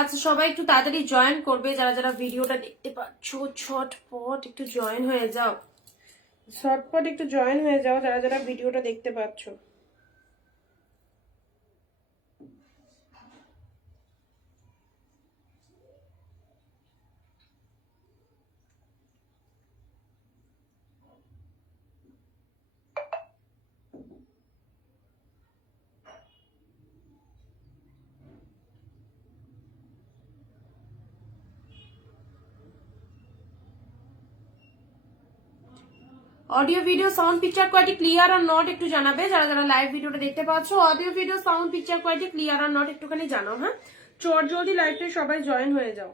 আচ্ছা, সবাই একটু তাড়াতাড়ি জয়েন করবে, যারা যারা ভিডিওটা দেখতে পাচ্ছ ঝটপট একটু জয়েন হয়ে যাও, ঝটপট একটু জয়েন হয়ে যাও যারা যারা ভিডিওটা দেখতে পাচ্ছ। Audio video sound picture quality clear are not একটু জানাবে, যারা যারা লাইভ ভিডিওটা দেখতে পাচ্ছ। Audio video sound picture quality clear are not একটুখানি জানাও। হ্যাঁ, চট জলদি লাইভটা সবাই জয়েন হয়ে যাও।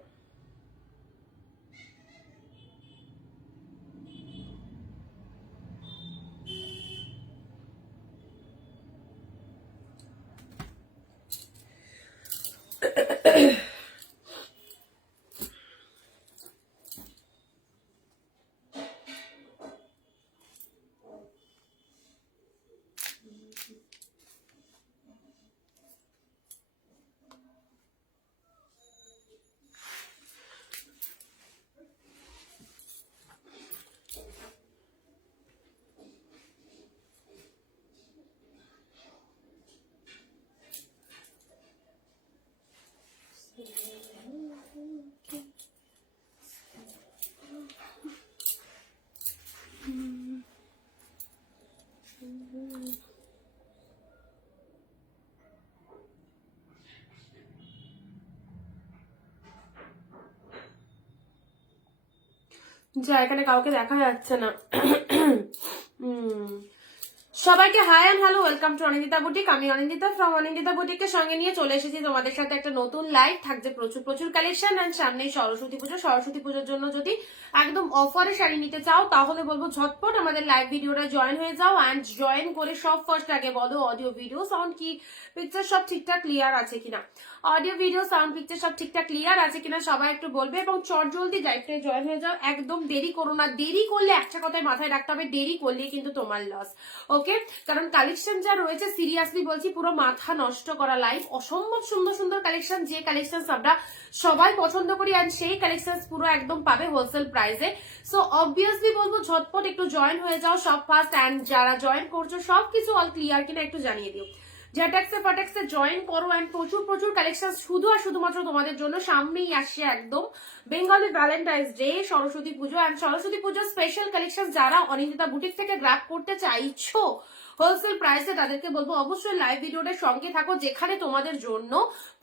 যা, এখানে কাউকে দেখা যাচ্ছে না। সবাইকে hi and hello, welcome to Anindita boutique. আমি অনিন্দিতা ফ্রম অনিন্দিতা বুটিকের সঙ্গে নিয়ে চলে এসেছি তোমাদের সাথে একটা নতুন লাইভ। থাকছে প্রচুর প্রচুর কালেকশন অ্যান্ড সামনেই সরস্বতী পুজো। সরস্বতী পুজোর জন্য যদি একদম অফারে শাড়ি নিতে চাও তাহলে বলবো ঝটপট আমাদের লাইভ ভিডিওটা জয়েন হয়ে যাও। অ্যান্ড জয়েন করে সব ফার্স্ট আগে বলো অডিও ভিডিও সাউন্ড কি পিকচার সব ঠিকঠাক ক্লিয়ার আছে কিনা, অডিও ভিডিও সাউন্ড পিকচার সব ঠিকঠাক ক্লিয়ার আছে কিনা সবাই একটু বলবে। এবং চট জলদি লাইভটায় জয়েন হয়ে যাও, একদম দেরি করো না। দেরি করলে একটা কথায় মাথায় রাখতে হবে, দেরি করলে কিন্তু তোমার লস। ওকে, কারণ কালেকশন যা রয়েছে সিরিয়াসলি বলছি পুরো মাথা নষ্ট করা লাইভ। অসম্ভব সুন্দর সুন্দর কালেকশন, যে কালেকশন আমরা সবাই পছন্দ করি অ্যান্ড সেই কালেকশন পুরো একদম পাবে হোলসেল প্রাইসে। সো অবভিয়াসলি বলবো ঝটপট একটু জয়েন হয়ে যাও সব ফার্স্ট। অ্যান্ড যারা জয়েন করছো সবকিছু অল ক্লিয়ার কিনা একটু জানিয়ে দিও। জ্যাটাক্সে ফাটাক্সে জয়েন করো অ্যান্ড প্রচুর প্রচুর কালেকশন শুধু আর শুধুমাত্র তোমাদের জন্য। সামনেই আসছে একদম Bengali Valentine's day, Saraswati Puja and Saraswati পুজোর স্পেশাল কালেকশন যারা অনিন্দিতা বুটিক থেকে গ্র্যাব করতে চাইছো হোলসেল প্রাইসে, তাদেরকে বলবো অবশ্যই লাইভ ভিডিওটার সঙ্গে থাকো, যেখানে তোমাদের জন্য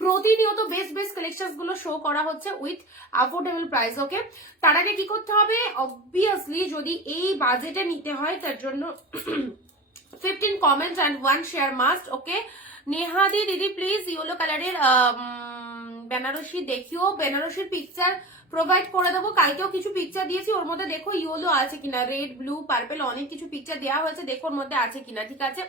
প্রতিনিয়ত বেস্ট বেস্ট কালেকশন গুলো শো করা হচ্ছে উইথ অ্যাফোর্ডেবল প্রাইস। ওকে, তার আগে কি করতে হবে, অবভিয়াসলি যদি এই বাজেটে নিতে হয় তার জন্য 15 comments and 1 share must. ওকে, নেহাদি দিদি প্লিজ ইয়েলো কালারের বেনারসি দেখিও, বেনারসির পিকচার প্রোভাইড করে দেবো। কালকেও কিছু পিকচার দিয়েছি, ওর মধ্যে দেখো ইয়েলো আছে কিনা, রেড ব্লু পার্পেল অনেক কিছু পিকচার দেওয়া হয়েছে, দেখো ওর মধ্যে আছে কিনা। ঠিক আছে,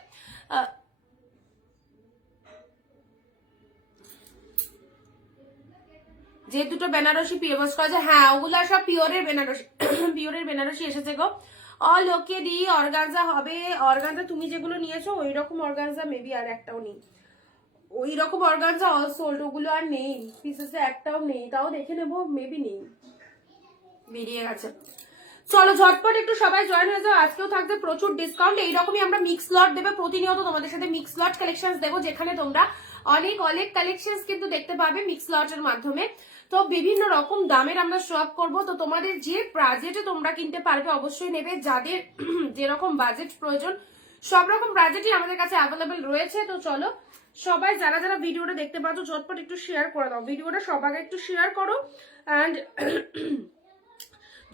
যে দুটো বেনারসি পিওর করা যায়, হ্যাঁ ওগুলা সব পিওরের বেনারসি, পিওরের বেনারসি এসেছে গো। অল ওকে দি, অর্গানজা হবে। অর্গানজা তুমি যেগুলো নিয়েছো ওই রকম অর্গানজা মেবি আর একটাও নেই, ওই রকম অর্গানজা অল সোল্ড, ওগুলো আর নেই পিসেসে, একটাও নেই। তাও দেখে নেবো, মেবি নেই, বেরিয়ে গেছে। চলো ঝটপট একটু সবাই জয়েন হয়ে যাও। আজকেও থাকবে প্রচুর ডিসকাউন্ট। এইরকমই আমরা মিক্স লট দেবে প্রতিনিয়ত তোমাদের সাথে, মিক্স লট কালেকশন দেবো, যেখানে তোমরা অনেক অনেক কালেকশন কিন্তু দেখতে পাবে মিক্স লটের মাধ্যমে। তো বিভিন্ন রকম দামের আমরা শো আপ করবো, তো তোমাদের যে বাজেটে তোমরা কিনতে পারবে অবশ্যই নেবে। যাদের যেরকম বাজেট প্রয়োজন সব রকম বাজেটই আমাদের কাছে অ্যাভেলেবেল রয়েছে। তো চলো সবাই যারা যারা ভিডিওটা দেখতে পাচ্ছ ঝটপট একটু শেয়ার করে দাও, ভিডিওটা সবাই একটু শেয়ার করো। অ্যান্ড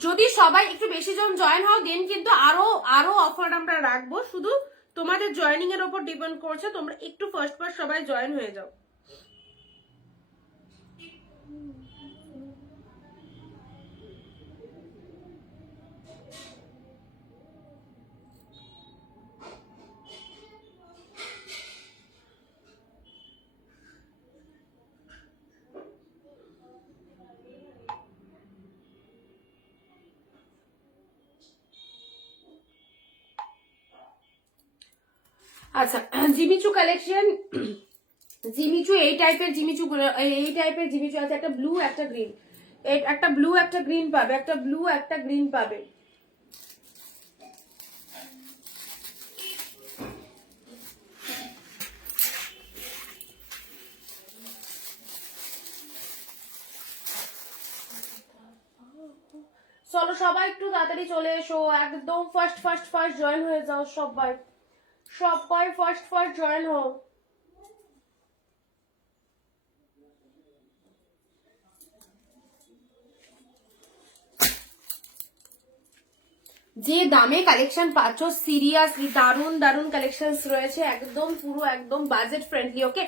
যদি সবাই একটু বেশি জন জয়েন হও দেন কিন্তু আরো অফার আমরা রাখবো, শুধু তোমাদের জয়েনিং এর উপর ডিপেন্ড করছে। তোমরা একটু ফার্স্ট সবাই জয়েন হয়ে যাও। আচ্ছা, জিমিচু কালেকশন, জিমিচু এই টাইপের জিমিচু আছে, একটা ব্লু একটা গ্রিন, একটা ব্লু একটা গ্রিন পাবে, একটা ব্লু একটা গ্রিন পাবে। চলো সবাই একটু তাড়াতাড়ি চলে এসো, একদম ফার্স্ট জয়েন হয়ে যাও সবাই, সবাই ফার্স্ট জয়েন হও। যে দামে কালেকশন পাচ্ছ সিরিয়াসলি দারুন দারুন কালেকশন রয়েছে, একদম পুরো একদম বাজেট ফ্রেন্ডলি। ওকে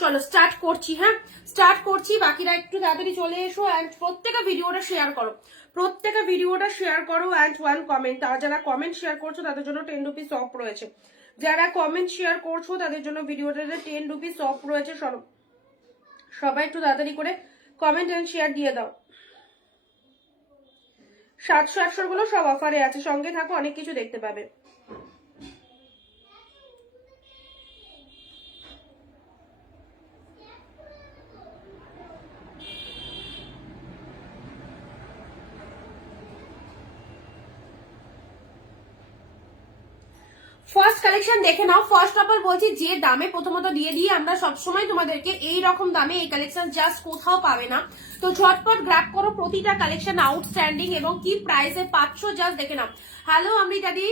চলো স্টার্ট করছি, হ্যাঁ স্টার্ট করছি, বাকিরা একটু তাড়াতাড়ি চলে এসো। অ্যান্ড প্রত্যেকটা ভিডিওটা শেয়ার করো, প্রত্যেকটা ভিডিওটা শেয়ার করো। অ্যান্ড ওয়ান কমেন্ট, যারা কমেন্ট শেয়ার করছো তাদের জন্য 10 রুপিস অফ রয়েছে, যারা কমেন্ট শেয়ার করছো তাদের জন্য ভিডিওটাতে 10 রুপিস অফ রয়েছে। সবাই একটু তাড়াতাড়ি করে কমেন্ট এন্ড শেয়ার দিয়ে দাও। 700-800 গুলো সব অফারে আছে, সঙ্গে থাকো, অনেক কিছু দেখতে পাবে। ফার্স্ট কালেকশন দেখে নাও। ফার্স্ট অফ অল বলছি, যে দামে প্রথমত দিয়ে দিই আমরা সবসময় তোমাদেরকে, এই রকম দামে এই কালেকশন জাস্ট কোথাও পাবে না। তো ঝটপট গ্র্যাব করো, প্রতিটা কালেকশন আউটস্ট্যান্ডিং এবং কি প্রাইসে পাচ্ছ জাস্ট দেখে নাও। Hello Amrita di,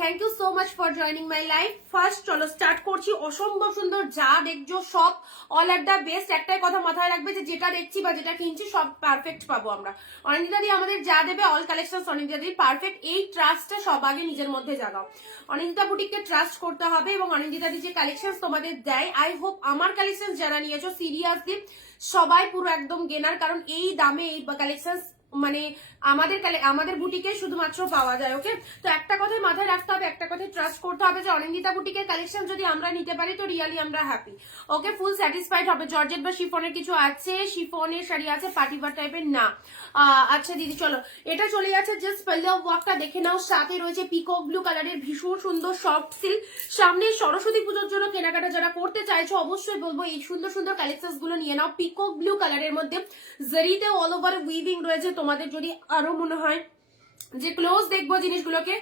thank you so much for joining my live. First চলো স্টার্ট করছি। অসম্ভব সুন্দর, যা দেখছো সব অল এট দ্য বেস্ট। একটাই কথা মাথায় রাখবে যে যেটা দেখছি বা যেটা কিনছি সব পারফেক্ট পাবো আমরা। অনিন্দিতা দি আমাদের যা দেবে অল কালেকশন অনিন্দিতা দি পারফেক্ট, এই ট্রাস্টটা সব আগে নিজের মধ্যে জাগাও। অনিন্দিতা বুটিককে ট্রাস্ট করতে হবে এবং অনিন্দিতা দি যে কালেকশন তোমাদের দেয়, আই হোপ আমার কালেকশন যারা নিয়েছো সিরিয়াসলি সবাই পুরো একদম গেনার, কারণ এই দামে এই কালেকশন মানে আমাদের বুটিকে শুধুমাত্র পাওয়া যায়। ওকে তো একটা কথাই মাথায় রাখতে হবে, একটা কথাই ট্রাস্ট করতে হবে যে অনিন্দিতা বুটিকের কালেকশন যদি আমরা নিতে পারি তো রিয়ালি আমরা হ্যাপি। ওকে ফুল স্যাটিসফাইড হবে। জর্জেট বা শিফনের কিছু আছে, শিফনের শাড়ি আছে, পার্টিবার টাইপের না। আচ্ছা দিদি চলো এটা চলে যাচ্ছে, জাস্ট পাল্লাও ওয়ার্কটা দেখে নাও। সাথে রয়েছে পিকক ব্লু কালারের ভীষণ সুন্দর সফট সিল্ক। সামনে সরস্বতী পুজোর জন্য কেনাকাটা যারা করতে চাইছো অবশ্যই বলবো এই সুন্দর সুন্দর কালেকশন গুলো নিয়ে নাও। পিকক ব্লু কালারের মধ্যে জারিতে অল ওভার উইভিং রয়েছে। তোমাদের যদি আরো মনে হয় যে ক্লোজ দেখবো জিনিসগুলোকে,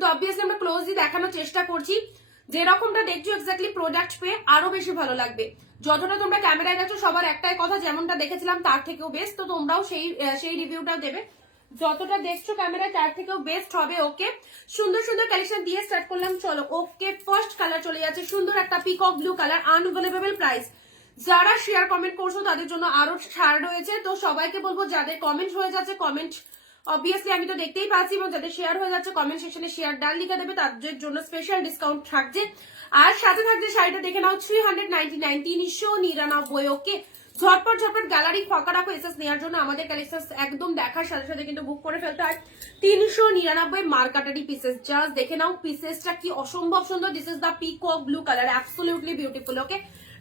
তো অবভিয়াসলি আমরা ক্লোজই দেখানোর চেষ্টা করছি। যেরকমটা দেখছো এক্স্যাক্টলি প্রোডাক্ট পেয়ে আরো বেশি ভালো লাগবে। যতটা তোমরা ক্যামেরায় দেখছো সবার একটাই কথা, যেমনটা দেখেছিলাম তার থেকেও বেস্ট, তো তোমরাও সেই রিভিউটাও দেবে। যতটা দেখছো ক্যামেরায় তার থেকেও বেস্ট হবে। ওকে সুন্দর সুন্দর কালেকশন দিয়ে স্টার্ট করলাম, চলো। ওকে ফার্স্ট কালার চলে যাচ্ছে সুন্দর একটা peacock blue colour, unavailable price. যারা শেয়ার কমেন্ট করছো তাদের জন্য আরো ছাড় রয়েছে। তো সবাইকে বলবো যাদের কমেন্ট হয়ে যাচ্ছে, কমেন্ট অবভিয়াসলি আমি তো দেখতেই পাচ্ছি, এবং যাদের শেয়ার হয়ে যাচ্ছে কমেন্ট সেকশনে শেয়ার ডান লিখে দেবে, তাদের জন্য স্পেশাল ডিসকাউন্ট থাকছে। আর সাথে থাকছে শাড়িটা দেখে নাও 399, 399। ওকে ঝটপট গ্যালারি ফাঁকা রাখো এসএস নেওয়ার জন্য। আমাদের কালেকশন একদম দেখার সাথে সাথে কিন্তু বুক করে ফেলতে হয়। 399 মার্কাটারি পিসেস, জাস্ট দেখে নাও পিসেসটা কি অসম্ভব সুন্দর। This is the peacock blue colour, absolutely beautiful. Okay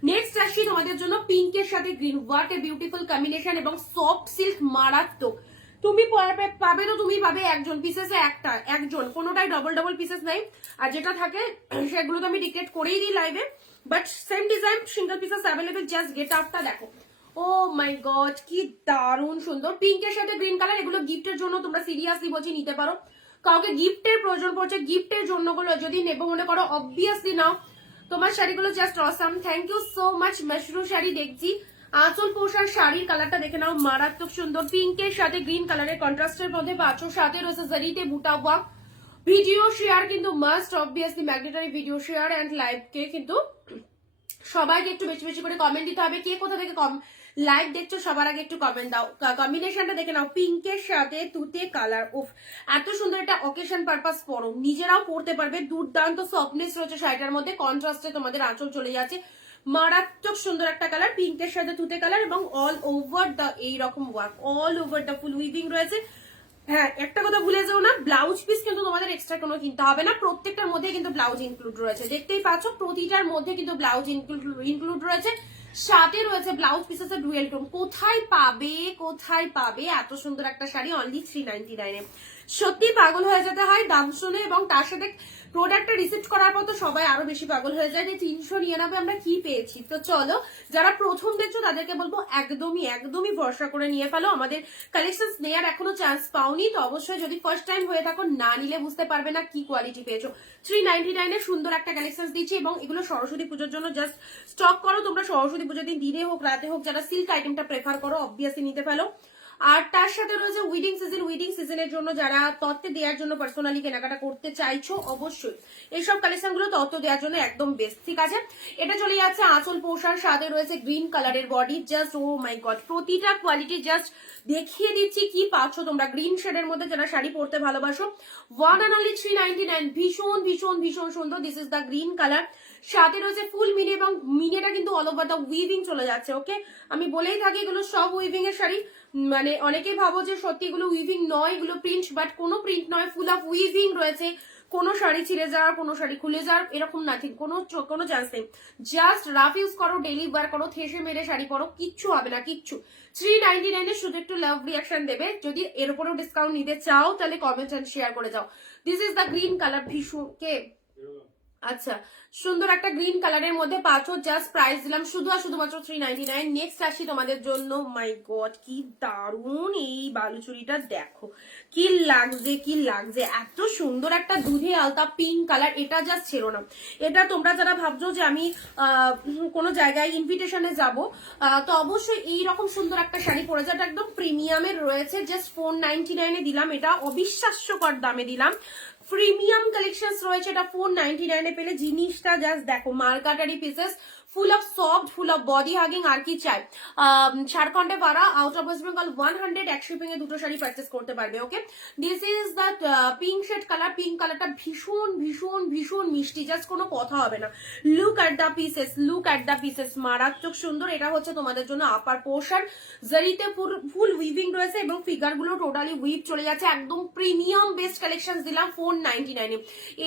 next আসছি তোমাদের জন্য পিঙ্কের সাথে green, what a beautiful combination এবং সফট সিল্ক মারাত্মক। তুমি পাবে তো তুমি পাবে একজন পিসেসে একজন, কোনোটাই ডবল পিসেস নাই। আর যেটা থাকে সেগুলো তো আমি ডিক্লেট করেই দিই লাইভে, but same design single pieces available. Just get আউটটা দেখো, ও মাই গড কি দারুণ সুন্দর। পিঙ্কের সাথে গ্রিন কালার, এগুলো গিফটের জন্য তোমরা সিরিয়াসলি বলছি নিতে পারো। কাউকে গিফটের প্রয়োজন পড়ছে, গিফটের জন্য গুলো যদি নেবো মনে করো অবভিয়াসলি নাও। তোমার শাড়িগুলো just awesome, thank you so much. মাশরু শাড়ি দেখছি, আঁচল পোশাক শাড়ির কালারটা দেখে নাও, মারাত্মক সুন্দর। পিঙ্কের সাথে গ্রিন কালারের কন্ট্রাস্টের মধ্যে পাচ্ছ, সাথে রয়েছে জারিতে বুটা ওয়ার্ক। ভিডিও শেয়ার কিন্তু মাস্ট, অবভিয়াসলি ম্যাগনেটারি ভিডিও শেয়ার অ্যান্ড লাইভকে কিন্তু সবাইকে একটু বেশি বেশি করে কমেন্ট দিতে হবে। কে কোথা থেকে লাইভ দেখছো সবার আগে একটু কমেন্ট দাও। কম্বিনেশনটা দেখে নাও, পিঙ্কের সাথে তুতে কালার। উফ, এত সুন্দর, একটা অকেশন পারপাস পরো, নিজেরাও পরতে পারবে। দুর্দান্ত সফটনেস রয়েছে শাড়িটার মধ্যে, কন্ট্রাস্টে তোমাদের আঁচল চলে যাচ্ছে। মারাত্মক সুন্দর একটা কালার, পিঙ্কের সাথে তুতে কালার, এবং অল ওভার দ্য এইরকম work, all over the full weaving রয়েছে। হ্যাঁ, একটা কথা ভুলে যাও না, ব্লাউজ পিস কিন্তু তোমাদের এক্সট্রা কোনো কিনতে হবে না, প্রত্যেকটার মধ্যে কিন্তু ব্লাউজ ইনক্লুড রয়েছে। দেখতেই পাচ্ছ প্রতিটার মধ্যে কিন্তু ব্লাউজ ইনক্লুড রয়েছে, সাথে রয়েছে ব্লাউজ পিসের ডুয়েল টোন। কোথায় পাবে, কোথায় পাবে এত সুন্দর একটা শাড়ি অনলি 399 এ? সত্যি পাগল হয়ে যেতে হয় দাম শুনে, এবং তার সাথে প্রোডাক্টটা রিসিভ করার পর তো সবাই আরো বেশি পাগল হয়ে যায় যে 399 আমরা কি পেয়েছি। তো চলো, যারা প্রথম দেখছো তাদেরকে বলবো একদমই একদমই ভরসা করে নিয়ে ফেলো। আমাদের কালেকশন নেওয়ার এখনো চান্স পাওনি, তো অবশ্যই যদি ফার্স্ট টাইম হয়ে থাকো, না নিলে বুঝতে পারবে না কি কোয়ালিটি পেয়েছো। 399 এর সুন্দর একটা কালেকশন দিচ্ছি, এবং এগুলো সরস্বতী পুজোর জন্য জাস্ট স্টক করো। তোমরা সরস্বতী পুজোর দিন দিনে হোক রাতে হোক, যারা সিল্ক আইটেমটা প্রেফার করো অবভিয়াসলি নিতে ফেলো। আর তার সাথে রয়েছে উইডিং সিজনের জন্য যারা তত্ত্বে দেওয়ার জন্য পার্সোনালি কেনাকাটা করতে চাইছো, অবশ্যই এইসব কালেকশন গুলো তত্ত্ব দেওয়ার জন্য একদম বেস্ট। ঠিক আছে, এটা চলে যাচ্ছে আঁচল পোশাক, সাথে রয়েছে গ্রিন কালারের body. Just O my god, প্রতিটা কোয়ালিটি জাস্ট দেখিয়ে দিচ্ছি কি পাচ্ছ তোমরা। গ্রিন শেডের মধ্যে যারা শাড়ি পরতে ভালোবাসো, 1 and only 399, ভীষণ ভীষণ ভীষণ সুন্দর। This is the green colour, সাথে রয়েছে ফুল মিনি, এবং মিনিটা কিন্তু অল ওভার দ্য উইভিং চলে যাচ্ছে। ওকে, আমি বলেই থাকি এগুলো সব উইভিং এর শাড়ি। মানে অনেকেই ভাবো যে সত্যি এগুলো উইভিং নয়, এগুলো প্রিন্ট, বাট কোনো প্রিন্ট নয়, ফুল অফ উইভিং রয়েছে। কোনো শাড়ি ছিঁড়ে যাওয়ার, কোনো শাড়ি খুলে যাওয়ার এরকম নাথিং, কোনো চান্স নেই। জাস্ট রাফ ইউজ করো, ডেইলি ওয়ার করো, থেসে মেরে শাড়ি পরো, কিচ্ছু হবে না, কিচ্ছু। 399 এর শুধু একটু লাভ রিয়াকশন দেবে। যদি এর উপরেও ডিসকাউন্ট নিতে চাও তাহলে কমেন্ট এন্ড শেয়ার করে যাও। This is the green colour, ভীষণ কে আচ্ছা সুন্দর একটা গ্রিন কালারের মধ্যে পাচ্ছ। জাস্ট প্রাইস দিলাম শুধু আর শুধুমাত্র 399। নেক্সট আসি তোমাদের জন্য। মাই গড, কি দারুণ এই বালুচুরিটা, দেখো কি লাগছে, কি লাগছে, এত সুন্দর একটা দুধে আলতা পিঙ্ক কালার। এটা জাস্ট ছেড়ো না, এটা তোমরা যারা ভাবছো যে আমি কোনো জায়গায় ইনভিটেশনে যাব, তো অবশ্যই এইরকম সুন্দর একটা শাড়ি পরে যায়। এটা একদম প্রিমিয়ামের রয়েছে, জাস্ট 499 এ দিলাম, এটা অবিশ্বাস্যকর দামে দিলাম। প্রিমিয়াম কালেকশন রয়েছে, এটা 499 এ পেলে। জিনিসটা জাস্ট দেখো, মার্কাটারি pieces, full of soft, full of body hugging, আর কি চাই। ঝাড়খণ্ডে পারা, আউট অফ ওয়েস্ট বেঙ্গল 100 এক শিপিং এ দুটো শাড়ি পারচেস করতে পারবে। Okay, this is the pink shade colour. Pink কালারটা ভীষণ ভীষণ ভীষণ মিষ্টি, জাস্ট কোনো কথা হবে না। Look at the pieces, look at the pieces, মারাত্মক সুন্দর। এটা হচ্ছে তোমাদের জন্য আপার পোর্শন, জারিতে ফুল উইভিং রয়েছে, এবং ফিগার গুলো টোটালি উইভ চলে যাচ্ছে। একদম প্রিমিয়াম বেস্ট কালেকশন দিলাম 499 এ।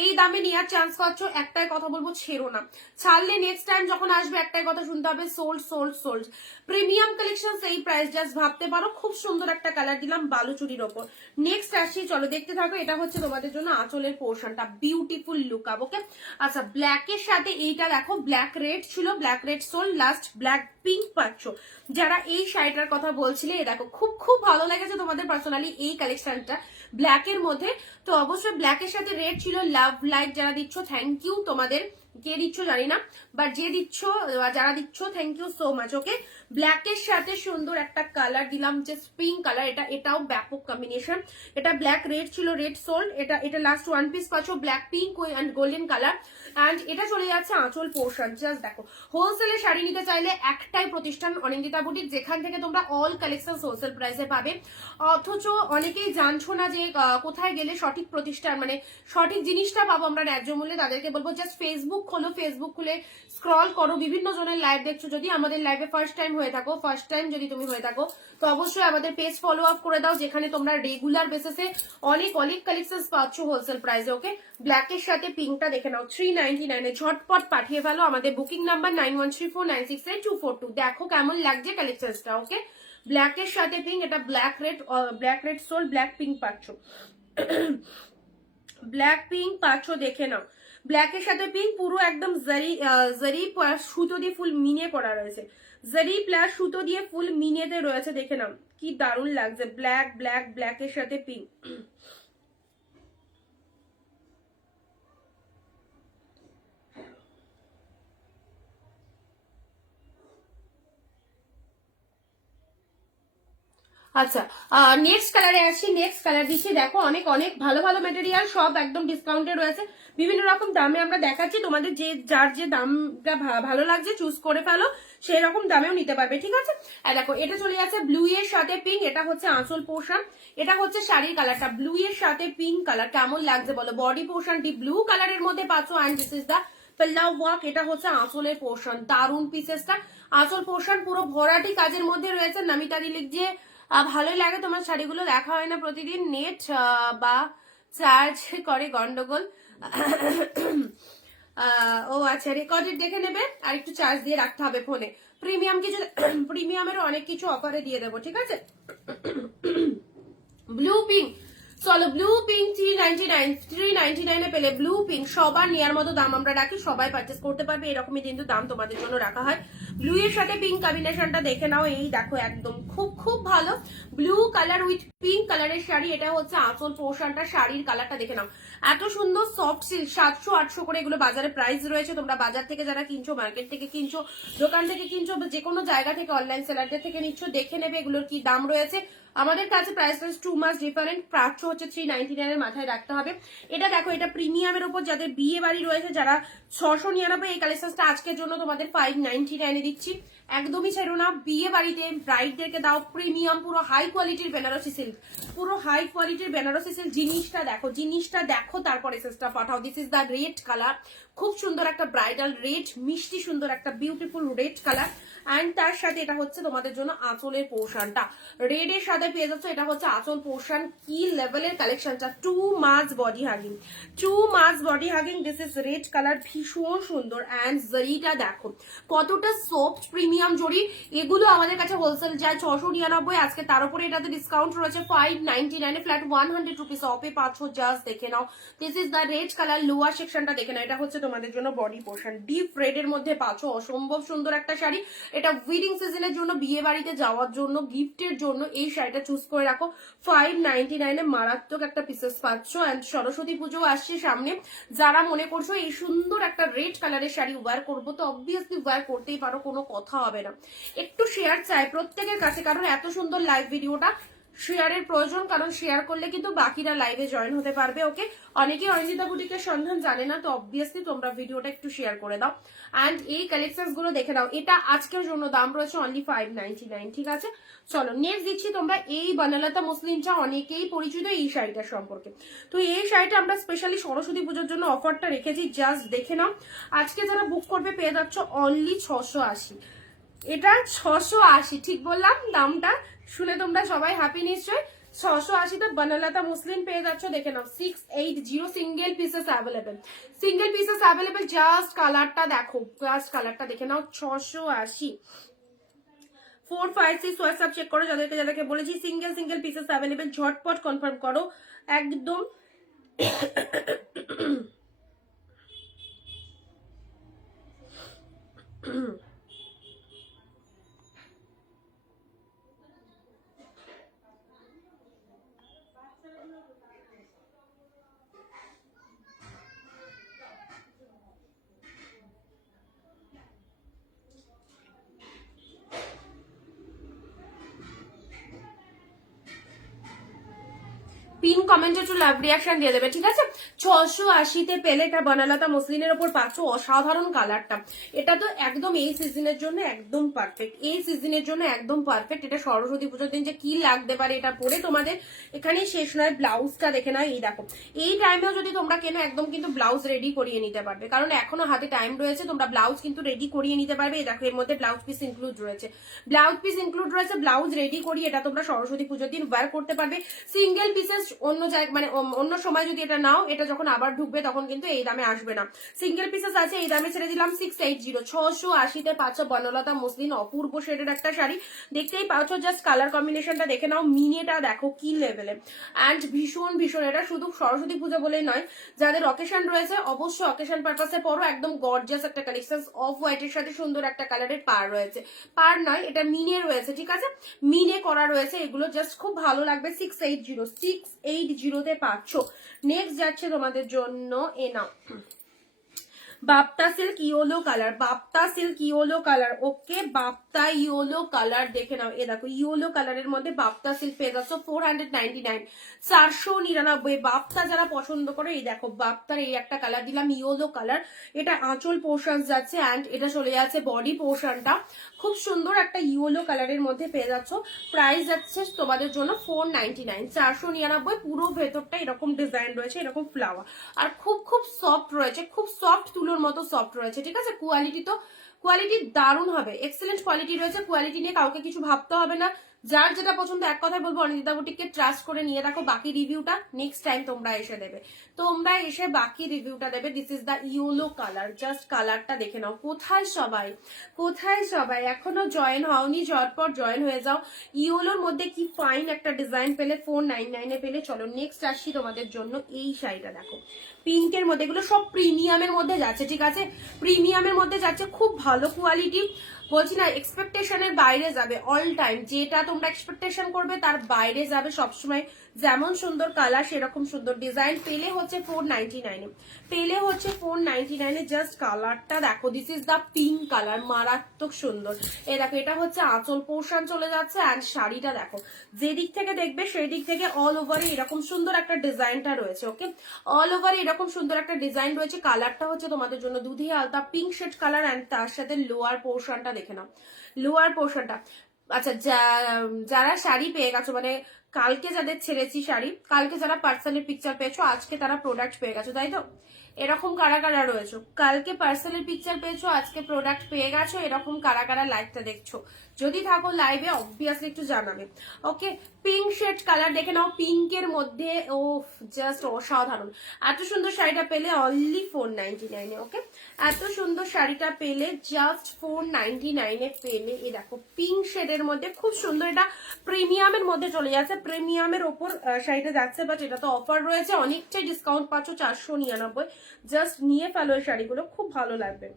এই দামে নেওয়ার চান্স পাচ্ছ। একটাই কথা বলবো, ছেড়ো না, ছাড়লে নেক্সট টাইম যখন আসবে একটাই কথা শুনতে হবে, sold sold sold. Premium collection, এই প্রাইস জাস্ট ভাবতে পারো। খুব সুন্দর একটা কালার দিলাম বালুচুরির ওপর। নেক্সট আসছি, চলো দেখতে থাকো। এটা হচ্ছে তোমাদের জন্য আঁচলের পোর্শনটা, বিউটিফুল লুক আপ। ওকে, আচ্ছা ব্ল্যাকের সাথে এইটা দেখো, ব্ল্যাক রেড ছিল, ব্ল্যাক রেড সোল, লাস্ট ব্ল্যাক পিঙ্ক পাচ্ছ। যারা এই শাড়িটার কথা বলছিলে, দেখো খুব খুব ভালো লেগেছে তোমাদের পার্সোনালি এই কালেকশনটা ব্ল্যাকের মধ্যে। তো অবশ্যই ব্ল্যাকের সাথে রেড ছিল। লাভ লাইট যারা দিচ্ছ, থ্যাংক ইউ তোমাদের। কে দিচ্ছ জানি না, বাট যে দিচ্ছ, যারা দিচ্ছ, থ্যাংক ইউ সো মাচ। ওকে, ব্ল্যাকের সাথে সুন্দর একটা কালার দিলাম, যে পিঙ্ক কালার। এটাও ব্যাপক কম্বিনেশন। এটা ব্ল্যাক রেড ছিল, রেড সোল্ড। এটা লাস্ট ওয়ান পিস পাচ্ছ, black pink and golden colour. And এটা চলে যাচ্ছে আঁচল পোর্শন। জাস্ট দেখো, হোলসেলে শাড়ি নিতে চাইলে একটাই প্রতিষ্ঠান, অনিন্দিতা বুটিক, যেখান থেকে তোমরা অল কালেকশন হোলসেল প্রাইসে পাবে। অথচ অনেকেই জানছো না যে কোথায় গেলে সঠিক প্রতিষ্ঠান, মানে সঠিক জিনিসটা পাবো আমরা ন্যায্য মূল্যে। তাদেরকে বলবো জাস্ট ফেসবুক খোলো, ফেসবুক খুলে স্ক্রল করো, বিভিন্ন জনের লাইভ দেখছো। যদি আমাদের লাইভে ফার্স্ট টাইম হয়ে থাকো, ফার্স্ট টাইম যদি তুমি হয়ে থাকো, তো অবশ্যই আমাদের পেজ ফলো আপ করে দাও, যেখানে তোমরা রেগুলার বেসিসে অনেক অনেক কালেকশন পাচ্ছ হোলসেল প্রাইসে। ওকে, ব্ল্যাকের সাথে পিঙ্কটা দেখে নাও 399 এ। ঝটপট পাঠিয়ে ফেলো। আমাদের বুকিং নাম্বার 9134968242। দেখো কেমন লাগছে কালেকশনটা। ওকে, ব্ল্যাকের সাথে পিঙ্ক, এটা ব্ল্যাক রেড সোল, ব্ল্যাক পিঙ্ক পাচ্ছ, ব্ল্যাক পিঙ্ক পাচ্ছ, দেখে নাও। ব্ল্যাকের সাথে পিঙ্ক, পুরো একদম জারি সুতো দিয়ে ফুল মিনে করা রয়েছে, জারি প্লাস সুতো দিয়ে ফুল মিনেতে রয়েছে, দেখে নাও কি দারুণ লাগছে। ব্ল্যাকের সাথে পিঙ্ক। আচ্ছা, নেক্সট কালারে আসি। নেক্সট কালার দিচ্ছি, দেখো অনেক অনেক ভালো ভালো মেটেরিয়াল, সব একদম ডিসকাউন্টে রয়েছে, বিভিন্ন রকম দামে আমরা দেখাচ্ছি তোমাদের, যে যার যে দামটা ভালো লাগছে চুজ করে ফেলো, সেই রকম দামেও নিতে পারবে, ঠিক আছে। আর দেখো এটা চলে যাচ্ছে ব্লু এর সাথে পিঙ্ক, এটা হচ্ছে আঁচল পোর্শন, এটা হচ্ছে শাড়ির কালারটা, ব্লু এর সাথে পিঙ্ক কালার, কেমন লাগছে বলো। বডি পোর্শনটি ব্লু কালারের মধ্যে পাচ্ছ, অ্যান্ড দিস ইজ দা পাল্লাও ওয়ার্ক, এটা হচ্ছে আঁচলের পোর্শন, দারুন পিসেসটা। আঁচল পোর্শন পুরো ভরাটি কাজের মধ্যে রয়েছে, নামিতারি লিখ যে ভালোই লাগে। তোমার শাড়িগুলো দেখা হয় না প্রতিদিন, নেট বা চার্জ করে গন্ডগোল। ও আচ্ছা, রেকর্ডেড দেখে নেবে, আর একটু চার্জ দিয়ে রাখতে হবে ফোনে। প্রিমিয়াম কিছু, প্রিমিয়ামেরও অনেক কিছু অফারে দিয়ে দেবো, ঠিক আছে। ব্লু পিঙ্ক, চলো ব্লু পিঙ্ক 399 এ পেলে। ব্লু পিঙ্ক সবার নেওয়ার মতো দাম আমরা রাখি, সবাই পারচেস করতে পারবে, এরকমই কিন্তু দাম তোমাদের জন্য রাখা হয়। ব্লু এর সাথে পিঙ্ক কম্বিনেশনটা দেখে নাও, এই দেখো একদম খুব খুব ভালো। ব্লু কালার উইথ পিঙ্ক কালারের শাড়ি, এটা হচ্ছে আঁচল পোর্শনটা, শাড়ির কালারটা দেখে নাও, এত সুন্দর সফট সিল্ক। 700-800 করে এগুলো বাজারে প্রাইস রয়েছে। তোমরা বাজার থেকে যারা কিনছো, মার্কেট থেকে কিনছো, দোকান থেকে কিনছো, যে কোনো জায়গা থেকে অনলাইন সেলারদের থেকে নিচ্ছ, দেখে নেবে এগুলোর কি দাম রয়েছে। আমাদের কাছে প্রাইস টু মাস ডিফারেন্ট, প্রাচ্য হচ্ছে 399 এর মাথায় রাখতে হবে। এটা দেখো, এটা প্রিমিয়ামের উপর যাদের বিয়ে বাড়ি রয়েছে, যারা 699, এই কালেকশনটা আজকের জন্য তোমাদের 599 এ দিচ্ছি। একদমই ছেড়ো না, বিয়ে বাড়িতে ব্রাইডদেরকে দাও প্রিমিয়াম, পুরো হাই কোয়ালিটির বেনারসি সিল্ক, পুরো হাই কোয়ালিটির বেনারসি সিল্ক। জিনিসটা দেখো, জিনিসটা দেখো, তারপর এসএসটা পাঠাও। This is the red colour, খুব সুন্দর একটা ব্রাইডাল রেড, মিষ্টি সুন্দর একটা বিউটিফুল রেড কালার। অ্যান্ড তার সাথে এটা হচ্ছে তোমাদের জন্য আঁচলের পোর্শনটা, রেড এর সাথে পেয়ে যাচ্ছে, এটা হচ্ছে আঁচল পোর্শন। কি লেভেলের কালেকশনটা, টু মাস বডি হাগিং, টু মাস body hugging. This is red colour, ভীষণ সুন্দর। অ্যান্ড জরিটা দেখো কতটা সফট প্রিমিয়াম জরি। এগুলো আমাদের কাছে হোলসেল যায় 699, আজকে তার উপরে এটাতে ডিসকাউন্ট রয়েছে 599 ফ্ল্যাট 100 রুপিস অফে পাচ্ছ। জাস্ট দেখে নাও, this is the red colour. Lower সেকশনটা দেখে নাও, এটা হচ্ছে তোমাদের জন্য বডি পোর্শন, ডিপ রেড এর মধ্যে পাচ্ছ, অসম্ভব সুন্দর একটা শাড়ি। এটা উইডিং সিজনের জন্য, বিয়ে বাড়িতে যাওয়ার জন্য, গিফটের জন্য এই শাড়িটা চুজ করে রাখো। 599 এ মারাত্মক একটা পিসেস পাচ্ছ। অ্যান্ড সরস্বতী পুজো আসছে সামনে, যারা মনে করছো এই সুন্দর একটা রেড কালারের শাড়ি ওয়্যার করবো, তো অবভিয়াসলি ওয়্যার করতেই পারো, কোনো কথা হবে না। একটু শেয়ার চাই প্রত্যেকের কাছে, কারণ এত সুন্দর লাইভ ভিডিওটা শেয়ারের প্রয়োজন, কারণ শেয়ার করলে কিন্তু বাকিরা লাইভে জয়েন হতে পারবে। ওকে, অনেকেই অরিন্দিতা বুটিকের সন্ধান জানে না, তো অবভিয়াসলি তোমরা ভিডিওটা একটু শেয়ার করে দাও। অ্যান্ড এই কালেকশন গুলো দেখে দাও, এটা আজকের জন্য দাম রয়েছে অনলি 599, ঠিক আছে। চলো নেক্সট দিচ্ছি, তোমরা এই বনলতা মুসলিমটা অনেকেই পরিচিত এই শাড়িটার সম্পর্কে। তো এই শাড়িটা আমরা স্পেশালি সরস্বতী পুজোর জন্য অফারটা রেখেছি, জাস্ট দেখে নাও। আজকে যারা বুক করবে পেয়ে যাচ্ছ অনলি 680, এটা 680, ঠিক বললাম দামটা? শুনে তোমরা সবাই হ্যাপি নিশ্চয়। 680 বনলতা মুসলিম পেয়ে যাচ্ছ, দেখে নাও। 680 single pieces available, single pieces available. Just কালারটা দেখো, জাস্ট কালারটা দেখে নাও। 680, 456 হোয়াটসঅ্যাপ চেক করো, যাদেরকে যাদেরকে বলেছি সিঙ্গেল সিঙ্গেল পিসেস অ্যাভেলেবেল, ঝটপট কনফার্ম করো একদম। পিন কমেন্টে একটু লাভ রিয়াকশন দিয়ে দেবে, ঠিক আছে। 680-তে পেলে এটা বনলতা মুসলিনের ওপর পাচ্ছ, অসাধারণ কালারটা। এটা তো একদম এই সিজনের জন্য একদম পারফেক্ট, এই সিজনের জন্য একদম পারফেক্ট। এটা সরস্বতী পুজোর দিন যে কি লাগতে পারে এটা পরে তোমাদের এখানে শেষ নয়। ব্লাউজটা দেখে নাও, এই দেখো, এই টাইমেও যদি তোমরা কেনো একদম কিন্তু ব্লাউজ রেডি করিয়ে নিতে পারবে, কারণ এখনো হাতে টাইম রয়েছে, তোমরা ব্লাউজ কিন্তু রেডি করিয়ে নিতে পারবে। এই দেখো, এর মধ্যে ব্লাউজ পিস ইনক্লুড রয়েছে, ব্লাউজ পিস ইনক্লুড রয়েছে, ব্লাউজ রেডি করিয়ে এটা তোমরা সরস্বতী পুজোর দিন ওয়্যার করতে পারবে। সিঙ্গেল পিসেস অন্য জায়গায়, মানে অন্য সময় যদি এটা নাও, এটা যখন আবার ঢুকবে তখন কিন্তু এই দামে আসবে না। সিঙ্গেল পিসেস আছে, এই দামে ছেড়ে দিলাম 680। 680-তে পাচ্ছ বনলতা মুসলিন, অপূর্ব শেডের একটা শাড়ি, দেখতেই পাচ্ছ। জাস্ট কালার কম্বিনেশনটা দেখে নাও, মিনিটা দেখো কি লেভেলে। অ্যান্ড ভীষণ ভীষণ, এটা শুধু সরস্বতী পুজো বলেই নয়, যাদের অকেশন রয়েছে অবশ্যই অকেশন পারপাসে পরো। একদম গর্জিয়াস একটা কালেকশন, অফ হোয়াইটের সাথে সুন্দর একটা কালারের পার রয়েছে, পার নয় এটা মিনে রয়েছে, ঠিক আছে, মিনে করা রয়েছে। এগুলো জাস্ট খুব ভালো লাগবে। 680-তে পাচ্ছ। নেক্সট যাচ্ছে তোমাদের জন্য, এ নাও, Bapta silk yellow colour, Bapta silk yellow colour. Okay, Bapta yellow colour দেখে নাও, এ দেখো ইয়েলো কালারের মধ্যে বাপ্তা সিল্ক পেয়ে যাচ্ছ 499, 499। বাপ্তা যারা পছন্দ করে, এই দেখো বাপ্তার এই একটা কালার দিলাম ইয়েলো কালার, এটা আঁচল পোর্শন যাচ্ছে অ্যান্ড এটা চলে যাচ্ছে বডি পোর্শনটা। খুব সুন্দর একটা ইয়েলো কালারের মধ্যে পেয়ে যাচ্ছ। প্রাইস যাচ্ছে তোমাদের জন্য 499, 499। পুরো ভেতরটা এরকম ডিজাইন রয়েছে, এরকম ফ্লাওয়ার, আর খুব খুব সফট রয়েছে, খুব সফট তুলোর মতো সফট রয়েছে, ঠিক আছে। কোয়ালিটি তো কোয়ালিটি দারুণ হবে, এক্সেলেন্ট কোয়ালিটি রয়েছে। কোয়ালিটি নিয়ে কাউকে কিছু ভাবতে হবে না। যার যেটা পছন্দ, এক কথায় বলবো অনিন্দিতা বুটিককে ট্রাস্ট করে নিয়ে রাখো। বাকি রিভিউটা নেক্সট টাইম তোমরা এসে দেবে, তোমরা এসে বাকি রিভিউটা দেবে। This is the yellow colour, just কালারটা দেখে নাও। কোথায় সবাই, কোথায় সবাই এখনো জয়েন হওনি? ঝটপট জয়েন হয়ে যাও। ইয়েলোর মধ্যে কি ফাইন একটা ডিজাইন পেলে, 499 পেলে। চলো নেক্সট আসছি তোমাদের জন্য। এই শাড়িটা দেখো পিঙ্কের মধ্যে, এগুলো সব প্রিমিয়ামের মধ্যে যাচ্ছে, ঠিক আছে, প্রিমিয়ামের মধ্যে যাচ্ছে, খুব ভালো কোয়ালিটি। বলছি না এক্সপেকটেশনের বাইরে যাবে অল টাইম, যেটা তোমরা এক্সপেকটেশন করবে তার বাইরে যাবে সবসময়। যেমন সুন্দর কালার সেরকম সুন্দর ডিজাইন পেলে হচ্ছে 499, পেলে হচ্ছে 499। জাস্ট কালারটা দেখো, this is the pink colour, মারাত্মক সুন্দর। এই দেখো এটা হচ্ছে আঁচল পোর্শন চলে যাচ্ছে অ্যান্ড শাড়িটা দেখো, যেদিক থেকে দেখবে সেই দিক থেকে অল ওভারে এরকম সুন্দর একটা ডিজাইনটা রয়েছে। ওকে, অল ওভার এরকম সুন্দর একটা ডিজাইন রয়েছে। কালারটা হচ্ছে তোমাদের জন্য দুধি আলতা পিঙ্ক শেড কালার অ্যান্ড তার সাথে লোয়ার পোর্শনটা দেখে নাও, লোয়ার পোর্শনটা। আচ্ছা, যারা শাড়ি পেয়ে গেছো, মানে কালকে যাদের ছেড়েছি শাড়ি, কালকে যারা পার্সেলের পিকচার পেয়েছো, আজকে তারা প্রোডাক্ট পেয়ে গেছো, তাই তো? এরকম কারা কারা রয়েছে? কালকে পার্সেলের পিকচার পেয়েছো, আজকে প্রোডাক্ট পেয়ে গেছো, এরকম কারা কারা লাইভটা দেখছো? যদি থাকো লাইভে অবভিয়াসলি একটু জানাবে। ওকে, পিঙ্ক শেড কালার দেখে নাও, পিঙ্কের মধ্যে ও জাস্ট অসাধারণ। এত সুন্দর শাড়িটা পেলে অনলি 499। ওকে, এত সুন্দর শাড়িটা পেলে জাস্ট 499 পেলে। এই দেখো পিঙ্ক শেডের মধ্যে খুব সুন্দর, এটা প্রিমিয়ামের মধ্যে চলে যাচ্ছে, প্রিমিয়ামের ওপর শাড়িটা যাচ্ছে, বাট এটা তো অফার রয়েছে, অনেকটাই ডিসকাউন্ট পাচ্ছ 499। জাস্ট নিয়ে ফেলো এই শাড়িগুলো, খুব ভালো লাগবে।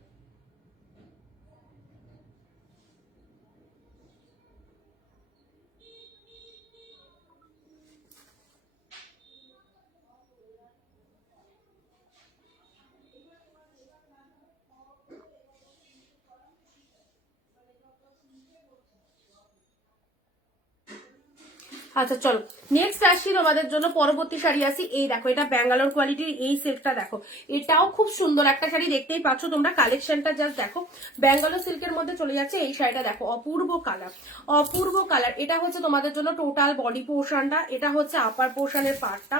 আচ্ছা চলো নেক্সট আসি তোমাদের জন্য, পরবর্তী শাড়ি আসি। এই দেখো এটা ব্যাঙ্গালোর কোয়ালিটির এই সিল্কটা দেখো, এটাও খুব সুন্দর একটা শাড়ি, দেখতেই পাচ্ছ তোমরা, কালেকশনটা জাস্ট দেখো। ব্যাঙ্গালোর সিল্কের মধ্যে চলে যাচ্ছে এই শাড়িটা দেখো, অপূর্ব কালার, অপূর্ব কালার। এটা হচ্ছে তোমাদের জন্য টোটাল বডি পোর্শনটা, এটা হচ্ছে আপার পোর্শনের পার্টটা।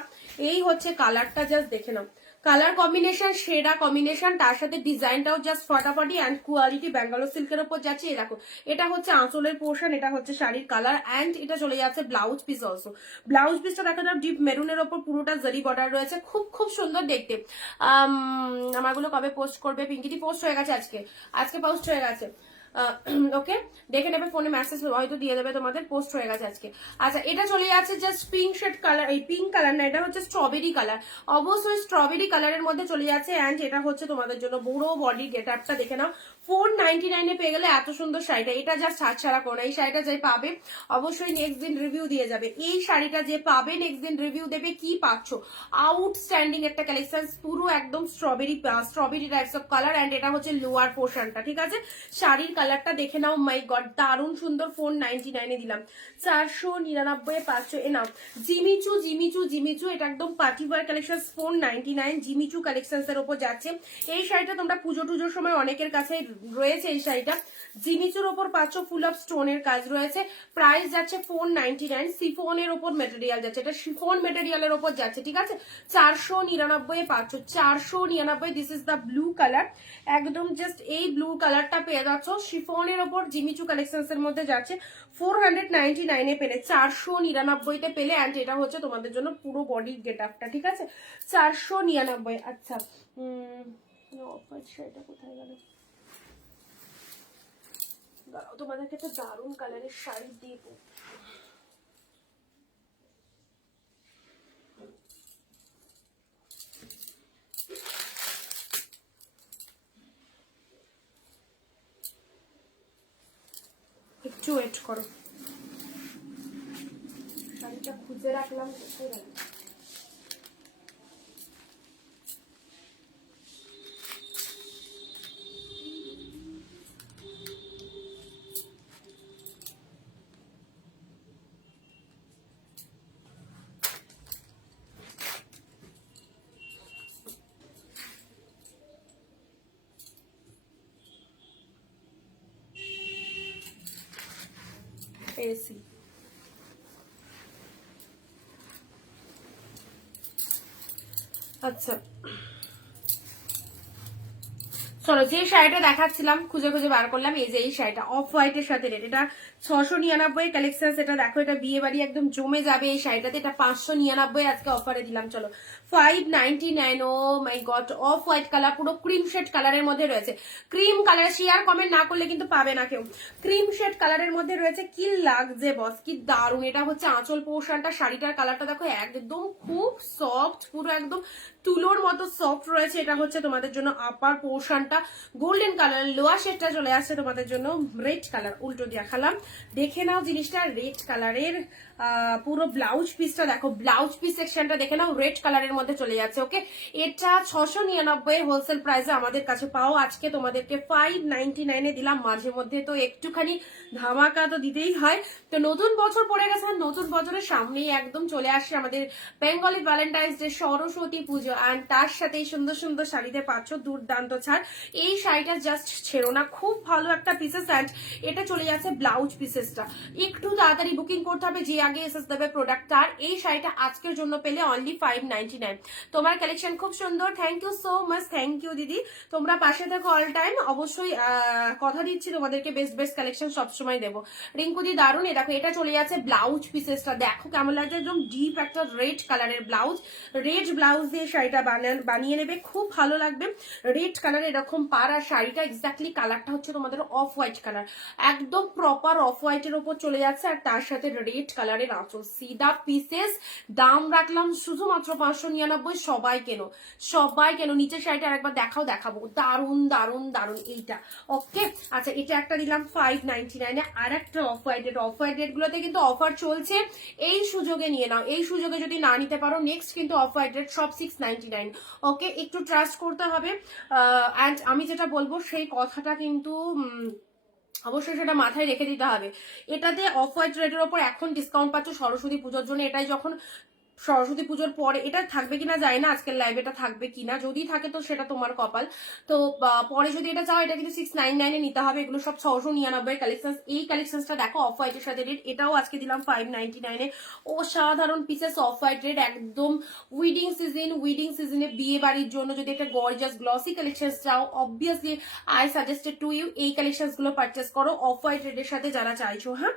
এই হচ্ছে কালারটা, জাস্ট দেখে নাও, কালার কম্বিনেশন সেরা কম্বিনেশন, তার সাথে ডিজাইনটাও জাস্ট ফটাফটি অ্যান্ড কোয়ালিটি ব্যাঙ্গালোর সিল্কের উপর যাচ্ছে। এই দেখো এটা হচ্ছে আঁচলের পোর্শন, এটা হচ্ছে শাড়ির কালার অ্যান্ড এটা চলে যাচ্ছে ব্লাউজ পিস অলসো। ব্লাউজ পিসটা দেখো দাও, ডিপ মেরুনের ওপর পুরোটা জারি বর্ডার রয়েছে, খুব খুব সুন্দর দেখতে। আমারগুলো কবে পোস্ট করবে? পিঙ্কিটি পোস্ট হয়ে গেছে আজকে, আজকে পোস্ট হয়ে গেছে। ওকে, দেখে নেবে ফোনে, মেসেজ হয়তো দিয়ে দেবে তোমাদের, পোস্ট হয়ে গেছে আজকে। আচ্ছা এটা চলে যাচ্ছে জাস্ট পিঙ্ক শেড কালার, এই পিঙ্ক কালার না, এটা হচ্ছে স্ট্রবেরি কালার, অবশ্যই স্ট্রবেরি কালারের মধ্যে চলে যাচ্ছে অ্যান্ড এটা হচ্ছে তোমাদের জন্য বড় বডি গেট আপটা দেখে নাও। 499 পেয়ে গেলে এত সুন্দর শাড়িটা, এটা জাস্ট ছাড়া করো না। এই শাড়িটা যে পাবে অবশ্যই নেক্সট দিন রিভিউ দিয়ে যাবে। এই শাড়িটা যে পাবে নেক্সট দিন রিভিউ দেবে। কি পাচ্ছ? আউটস্ট্যান্ডিং একটা কালেকশন, পুরো একদম strawberry strawberry types of colour and এটা হচ্ছে লোয়ার পোর্শনটা, ঠিক আছে। শাড়ির কালারটা দেখে নাও, মাই গড দারুণ সুন্দর। 499 দিলাম, 499 পাচ্ছ। এ নাও জিমিচু, জিমিচু, জিমিচু, এটা একদম party wear collection, 499 Jimmy Choo collection এর উপর যাচ্ছে। এই শাড়িটা তোমরা পুজো টুজোর সময় অনেকের কাছে রয়েছে এই শাড়িটা। জিমিচুর ওপর পাচ্ছ, ফুল অফ স্টোনের কাজ রয়েছে। প্রাইস যাচ্ছে 499, শিফনের ওপর মেটেরিয়াল যাচ্ছে, এটা শিফন মেটেরিয়ালের ওপর যাচ্ছে, ঠিক আছে। 499 পাচ্ছ, 499। This is the blue colour, একদম জাস্ট এই ব্লু কালারটা পেয়ে যাচ্ছ শিফনের ওপর, জিমিচু কালেকশন এর মধ্যে যাচ্ছে। 499 পেলে, 499 পেলে অ্যান্ড এটা হচ্ছে তোমাদের জন্য পুরো বডি গেট আপটা, ঠিক আছে। 499। আচ্ছা অফার শাড়িটা কোথায় গেল? তোমাদেরকে একটা দারুণ কালারের শাড়ি দিব। একটু ওয়েট করো, শাড়িটা খুঁজে রাখলাম কোথায় গেল। এসি। আচ্ছা চলো, যে শাড়িটা দেখাচ্ছিলাম খুঁজে খুঁজে বার করলাম, এই যে এই শাড়িটা অফ হোয়াইটের সাথে রেড, এটা 699 কালেকশন। এটা দেখো, এটা বিয়ে বাড়ি একদম জমে যাবে এই শাড়িটাতে। এটা 599 আজকে অফারে দিলাম। চলো 599। ও my god, off white colour, পুরো ক্রিম শেড কালারের মধ্যে রয়েছে। ক্রিম কালার, শেয়ার কমেন্ট না করলে কিন্তু পাবে না কেউ। ক্রিম শেড কালারের মধ্যে রয়েছে, কি লাগছে বস, কি দারুন। এটা হচ্ছে আঁচল পোর্শনটা, শাড়িটার কালারটা দেখো একদম খুব সফট, পুরো একদম তুলোর মতো সফট রয়েছে। এটা হচ্ছে তোমাদের জন্য আপার পোর্শনটা, গোল্ডেন কালার। লোয়ার শেডটা চলে আসছে তোমাদের জন্য রেড কালার, উল্টো দেখালাম, দেখে নাও জিনিসটা। রেড কালারের পুরো ব্লাউজ পিসটা দেখো, ব্লাউজ পিস সেকশনটা দেখে নাও, রেড কালারের মধ্যে চলে যাচ্ছে। ওকে, এটা 699 হোলসেল প্রাইসে আমাদের কাছে পাও। আজকে তোমাদেরকে 599 দিলাম। মাঝে মধ্যে তো একটুখানি ধামাকা তো দিতেই হয়। তো নতুন বছর পড়ে গেছে, নতুন বছরের সামনেই একদম চলে আসছে আমাদের Bengali Valentine's day, Saraswati Puja, and তার সাথে সুন্দর সুন্দর শাড়িতে পাচ্ছ দুর্দান্ত ছাড়। এই শাড়িটা জাস্ট ছেড়ো না, খুব ভালো একটা পিসেস। অ্যান্ড এটা চলে যাচ্ছে ব্লাউজ পিসেসটা, একটু তাড়াতাড়ি বুকিং করতে হবে যে আগে এসে দেবে প্রোডাক্ট। আর এই শাড়িটা আজকের জন্য পেলে অনলি 599। তোমার কালেকশন খুব সুন্দর, thank you so much, thank you দিদি। তোমরা পাশে থাকো অল টাইম, অবশ্যই কথা দিচ্ছি তোমাদেরকে বেস্ট বেস্ট কালেকশন সবসময় দেবো। রিঙ্কুদি দারুন। এ দেখো, এটা চলে যাচ্ছে ব্লাউজ পিসেসটা, দেখো কেমন লাগছে, একদম ডিপ একটা রেড কালারের ব্লাউজ। রেড ব্লাউজ দিয়ে শাড়িটা বানিয়ে নেবে, খুব ভালো লাগবে। রেড কালার এরকম পার, আর শাড়িটা এক্স্যাক্টলি কালারটা হচ্ছে তোমাদের অফ হোয়াইট কালার, একদম প্রপার অফ হোয়াইটের উপর চলে যাচ্ছে। আর তার সাথে রেড কালারের আঁচল, সিদা পিসেস। দাম রাখলাম শুধুমাত্র 599। সবাই কেন, সবাই কেন। নিচের শাড়িটা আরেকবার দেখাবো, দারুন দারুন দারুন এইটা। ওকে, আচ্ছা এটা একটা দিলাম 599। আর একটা of white red, of white red গুলোতে কিন্তু অফার চলছে, এই সুযোগে নিয়ে নাও। এই সুযোগে যদি না নিতে পারো, নেক্সট কিন্তু অফ হোয়াইট রেড সব 699। ওকে, একটু ট্রাস্ট করতে হবে। অ্যান্ড আমি যেটা বলবো সেই কথাটা কিন্তু অবশ্যই সেটা মাথায় রেখে দিতে হবে। এটাতে অফ হোয়াইট রেডের ওপর এখন ডিসকাউন্ট পাচ্ছ সরস্বতী পুজোর জন্য। এটাই যখন সরস্বতী পুজোর পরে, এটা থাকবে কিনা জানি না আজকের লাইভে এটা থাকবে কিনা, যদি থাকে তো সেটা তোমার কপাল। তো পরে যদি এটা চাও, এটা কিন্তু 699 নিতে হবে। এগুলো সব 699 কালেকশন। এই কালেকশনটা দেখো অফ হোয়াইটের সাথে রেড, এটাও আজকে দিলাম 599। অসাধারণ পিসেস অফ হোয়াইট রেড, একদম উইডিং সিজনে বিয়ে বাড়ির জন্য যদি একটা গর্জিয়াস গ্লসি কালেকশন চাও, obviously I suggested to you এই কালেকশন গুলো পারচেস করো অফ হোয়াইট রেডের সাথে যারা চাইছো। হ্যাঁ,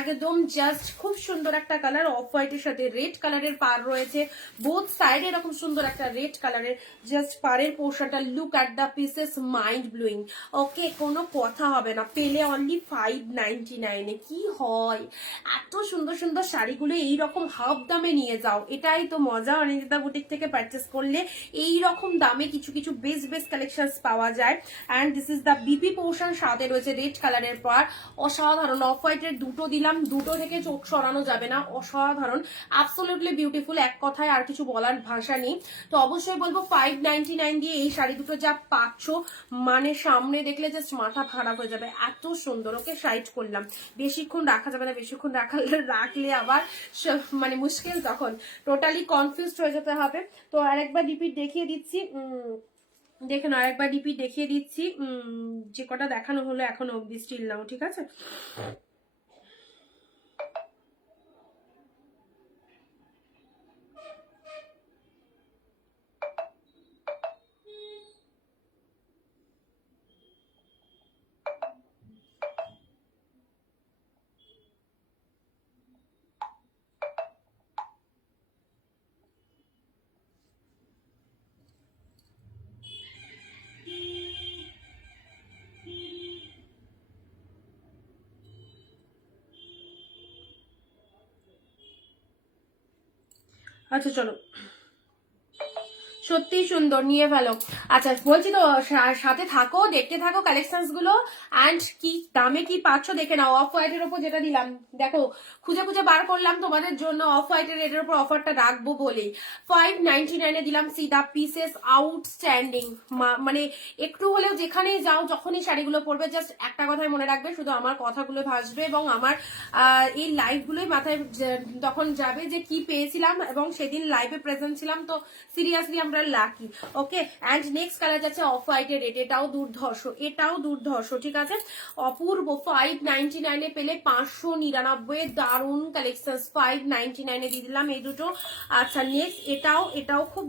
একদম জাস্ট খুব সুন্দর একটা কালার, অফ হোয়াইটের সাথে রেড কালারের পার রয়েছে, বোথ সাইডে এরকম সুন্দর একটা রেড কালারের জাস্ট পারের পোর্শনটা। Look at the pieces, mind blowing. Okay, কোনো কথা হবে না, পেলে অনলি 599। কি হয়, এত সুন্দর সুন্দর শাড়িগুলো এইরকম হাফ দামে নিয়ে যাও, এটাই তো মজা। অনিন্দিতা বুটিক থেকে পারচেস করলে এই রকম দামে কিছু কিছু বেস্ট বেস্ট কালেকশন পাওয়া যায়। And this is the BP portion, সাথে রয়েছে রেড কালারের পার, অসাধারণ। অফ হোয়াইটের দুটো দিলাম, দুটো থেকে চোখ সরানো যাবে না, অসাধারণ, অ্যাবসলিউটলি বিউটিফুল। এক কথায় আর কিছু বলার ভাষা নেই। তো অবশ্যই বলবো 599 দিয়ে এই শাড়ি দুটো যা পাচ্ছ, মানে সামনে দেখলে জাস্ট মাথা খারাপ হয়ে যাবে, এত সুন্দর। ওকে, সাইড করলাম, বেশিক্ষণ রাখা যাবে না, বেশিক্ষণ রাখলে আবার মানে মুশকিল, তখন টোটালি কনফিউজড হয়ে যেতে হবে। তো আরেকবার রিপিট দেখিয়ে দিচ্ছি, দেখুন আরেকবার রিপিট দেখিয়ে দিচ্ছি, যে কটা দেখানো হলো এখনো অব্দি স্টিল নাও, ঠিক আছে। আচ্ছা চলো, সত্যি সুন্দর, নিয়ে ফেলো। আচ্ছা বলছি তো, সাথে থাকো, দেখতে থাকো কালেকশনস গুলো। অ্যান্ড কি দামে কি পাচ্ছ দেখে নাও। অফ হোয়াইটের ওপর যেটা দিলাম, দেখো খুঁজে খুঁজে বার করলাম তোমাদের জন্য, অফ হোয়াইটের রেটের উপর অফারটা রাখবো বলেই 599 দিলাম। সি দা পিসেস আউটস্ট্যান্ডিং, মানে একটু হলেও যেখানেই যাও, যখনই শাড়িগুলো পরবে, জাস্ট একটা কথাই মনে রাখবে, শুধু আমার কথাগুলো ভাসবে এবং আমার এই লাইভগুলোই মাথায় তখন যাবে যে কি পেয়েছিলাম, এবং সেদিন লাইভে প্রেজেন্ট ছিলাম। তো সিরিয়াসলি আমরা lucky. Okay, and next colour যাচ্ছে অফ হোয়াইটের রেড, এটাও দুর্ধর্ষ, এটাও দুর্ধর্ষ, ঠিক আছে, অপূর্ব। 599 পেলে 599, দারুণ কালেকশন, 599 দিয়ে দিলাম এই দুটো। আচ্ছা নেক্সট এটাও খুব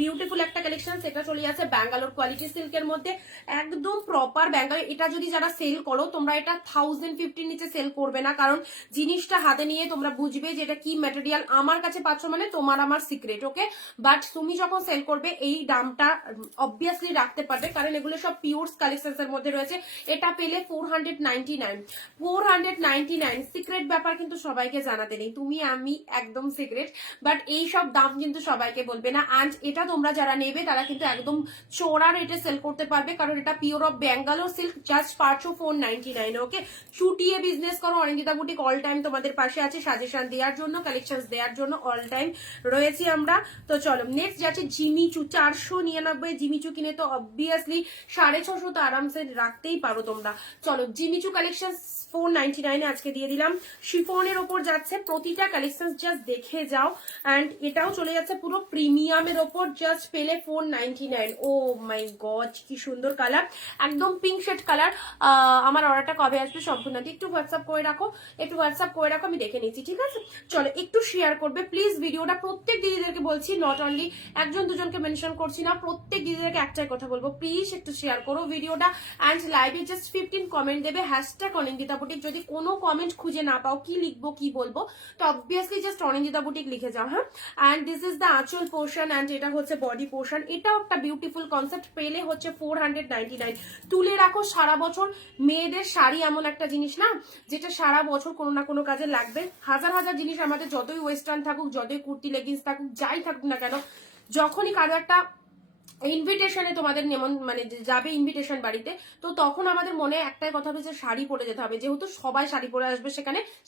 বিউটিফুল একটা কালেকশন, এটা চলে যাচ্ছে ব্যাঙ্গালোর কোয়ালিটি সিল্কের মধ্যে, একদম প্রপার ব্যাঙ্গালোর। এটা যদি যারা সেল করো তোমরা এটা 1050 নিচে সেল করবে না, কারণ জিনিসটা হাতে নিয়ে তোমরা বুঝবে যে এটা কি ম্যাটেরিয়াল। আমার কাছে পাচ্ছ মানে তোমার আমার সিক্রেট, ওকে, বাট তুমি যখন সেল করবে এই দামটা অবভিয়াসলি রাখতে পারবে, কারণ এগুলো সব পিওর কালেকশনস এর মধ্যে রয়েছে। এটা পেলে 499 সিক্রেট ব্যাপার কিন্তু সবাইকে জানাতে নেই, তুমি আমি একদম সিক্রেট, বাট এই সব দাম কিন্তু সবাইকে বলবে না। অ্যান্ড এটা তোমরা যারা নেবে তারা কিন্তু একদম চোরা রেটে সেল করতে পারবে, কারণ এটা pure of Bangalore silk, just পাচ্ছো 499। ওকে, চুটিয়ে বিজনেস করো, অনিন্দিতা বুটিক অল টাইম তোমাদের পাশে আছে, সাজেশন দেওয়ার জন্য, কালেকশন দেওয়ার জন্য অল টাইম রয়েছি আমরা। তো চলো নেক্সট যাচ্ছে জিমিচু, 499 জিমিচু কিনে তো অবভিয়াসলি 650 তো আরামসে রাখতেই পারো তোমরা। চলো জিমিচু কালেকশন 499 আজকে দিয়ে দিলাম। শিফনের ওপর যাচ্ছে প্রতিটা কালেকশন, জাস্ট দেখে যাও। অ্যান্ড এটাও চলে যাচ্ছে পুরো প্রিমিয়ামের ওপর, জাস্ট পেলে 499। ও মাই গড কি সুন্দর কালার, একদম পিঙ্ক শেড কালার। আমার অর্ডারটা কবে আসবে সম্পূর্ণ একটু হোয়াটসঅ্যাপ করে রাখো, আমি দেখে নিচ্ছি, ঠিক আছে। চলো একটু শেয়ার করবে প্লিজ ভিডিওটা, প্রত্যেক দিদিদেরকে বলছি, নট অনলি একজন দুজনকে মেনশন করছি না, প্রত্যেক দিদিদেরকে একটাই কথা বলবো, প্লিজ একটু শেয়ার করো ভিডিওটা। অ্যান্ড লাইভে জাস্ট 15 কমেন্ট দেবে, হ্যাশট্যাগ অনিন্দিতা বুটিক। যদি কোনো কমেন্ট খুঁজে না পাও কি লিখবো কি বলবো, তো অবভিয়াসলি জাস্ট অনিন্দিতা বুটিক লিখে যাও, হ্যাঁ। অ্যান্ড দিস ইজ দ্য আঁচল পোর্শন, অ্যান্ড এটা হচ্ছে বডি পোর্শন, এটাও একটা বিউটিফুল কনসেপ্ট, পেলে হচ্ছে 499। তুলে রাখো সারা বছর, মেয়েদের শাড়ি এমন একটা জিনিস না যেটা সারা বছর কোনো না কোনো কাজে লাগবে। হাজার হাজার জিনিস আমাদের, যতই ওয়েস্টার্ন থাকুক, যতই কুর্তি লেগিংস থাকুক, যাই থাকুক না কেন, যখনই কারো একটা ইনভিটেশনে তোমাদের মানে যাবে ইনভিটেশন বাড়িতে, তো তখন আমাদের মনে একটাই কথা হবে যে শাড়ি পরে যেতে হবে, যেহেতু সবাই শাড়ি পরে আসবে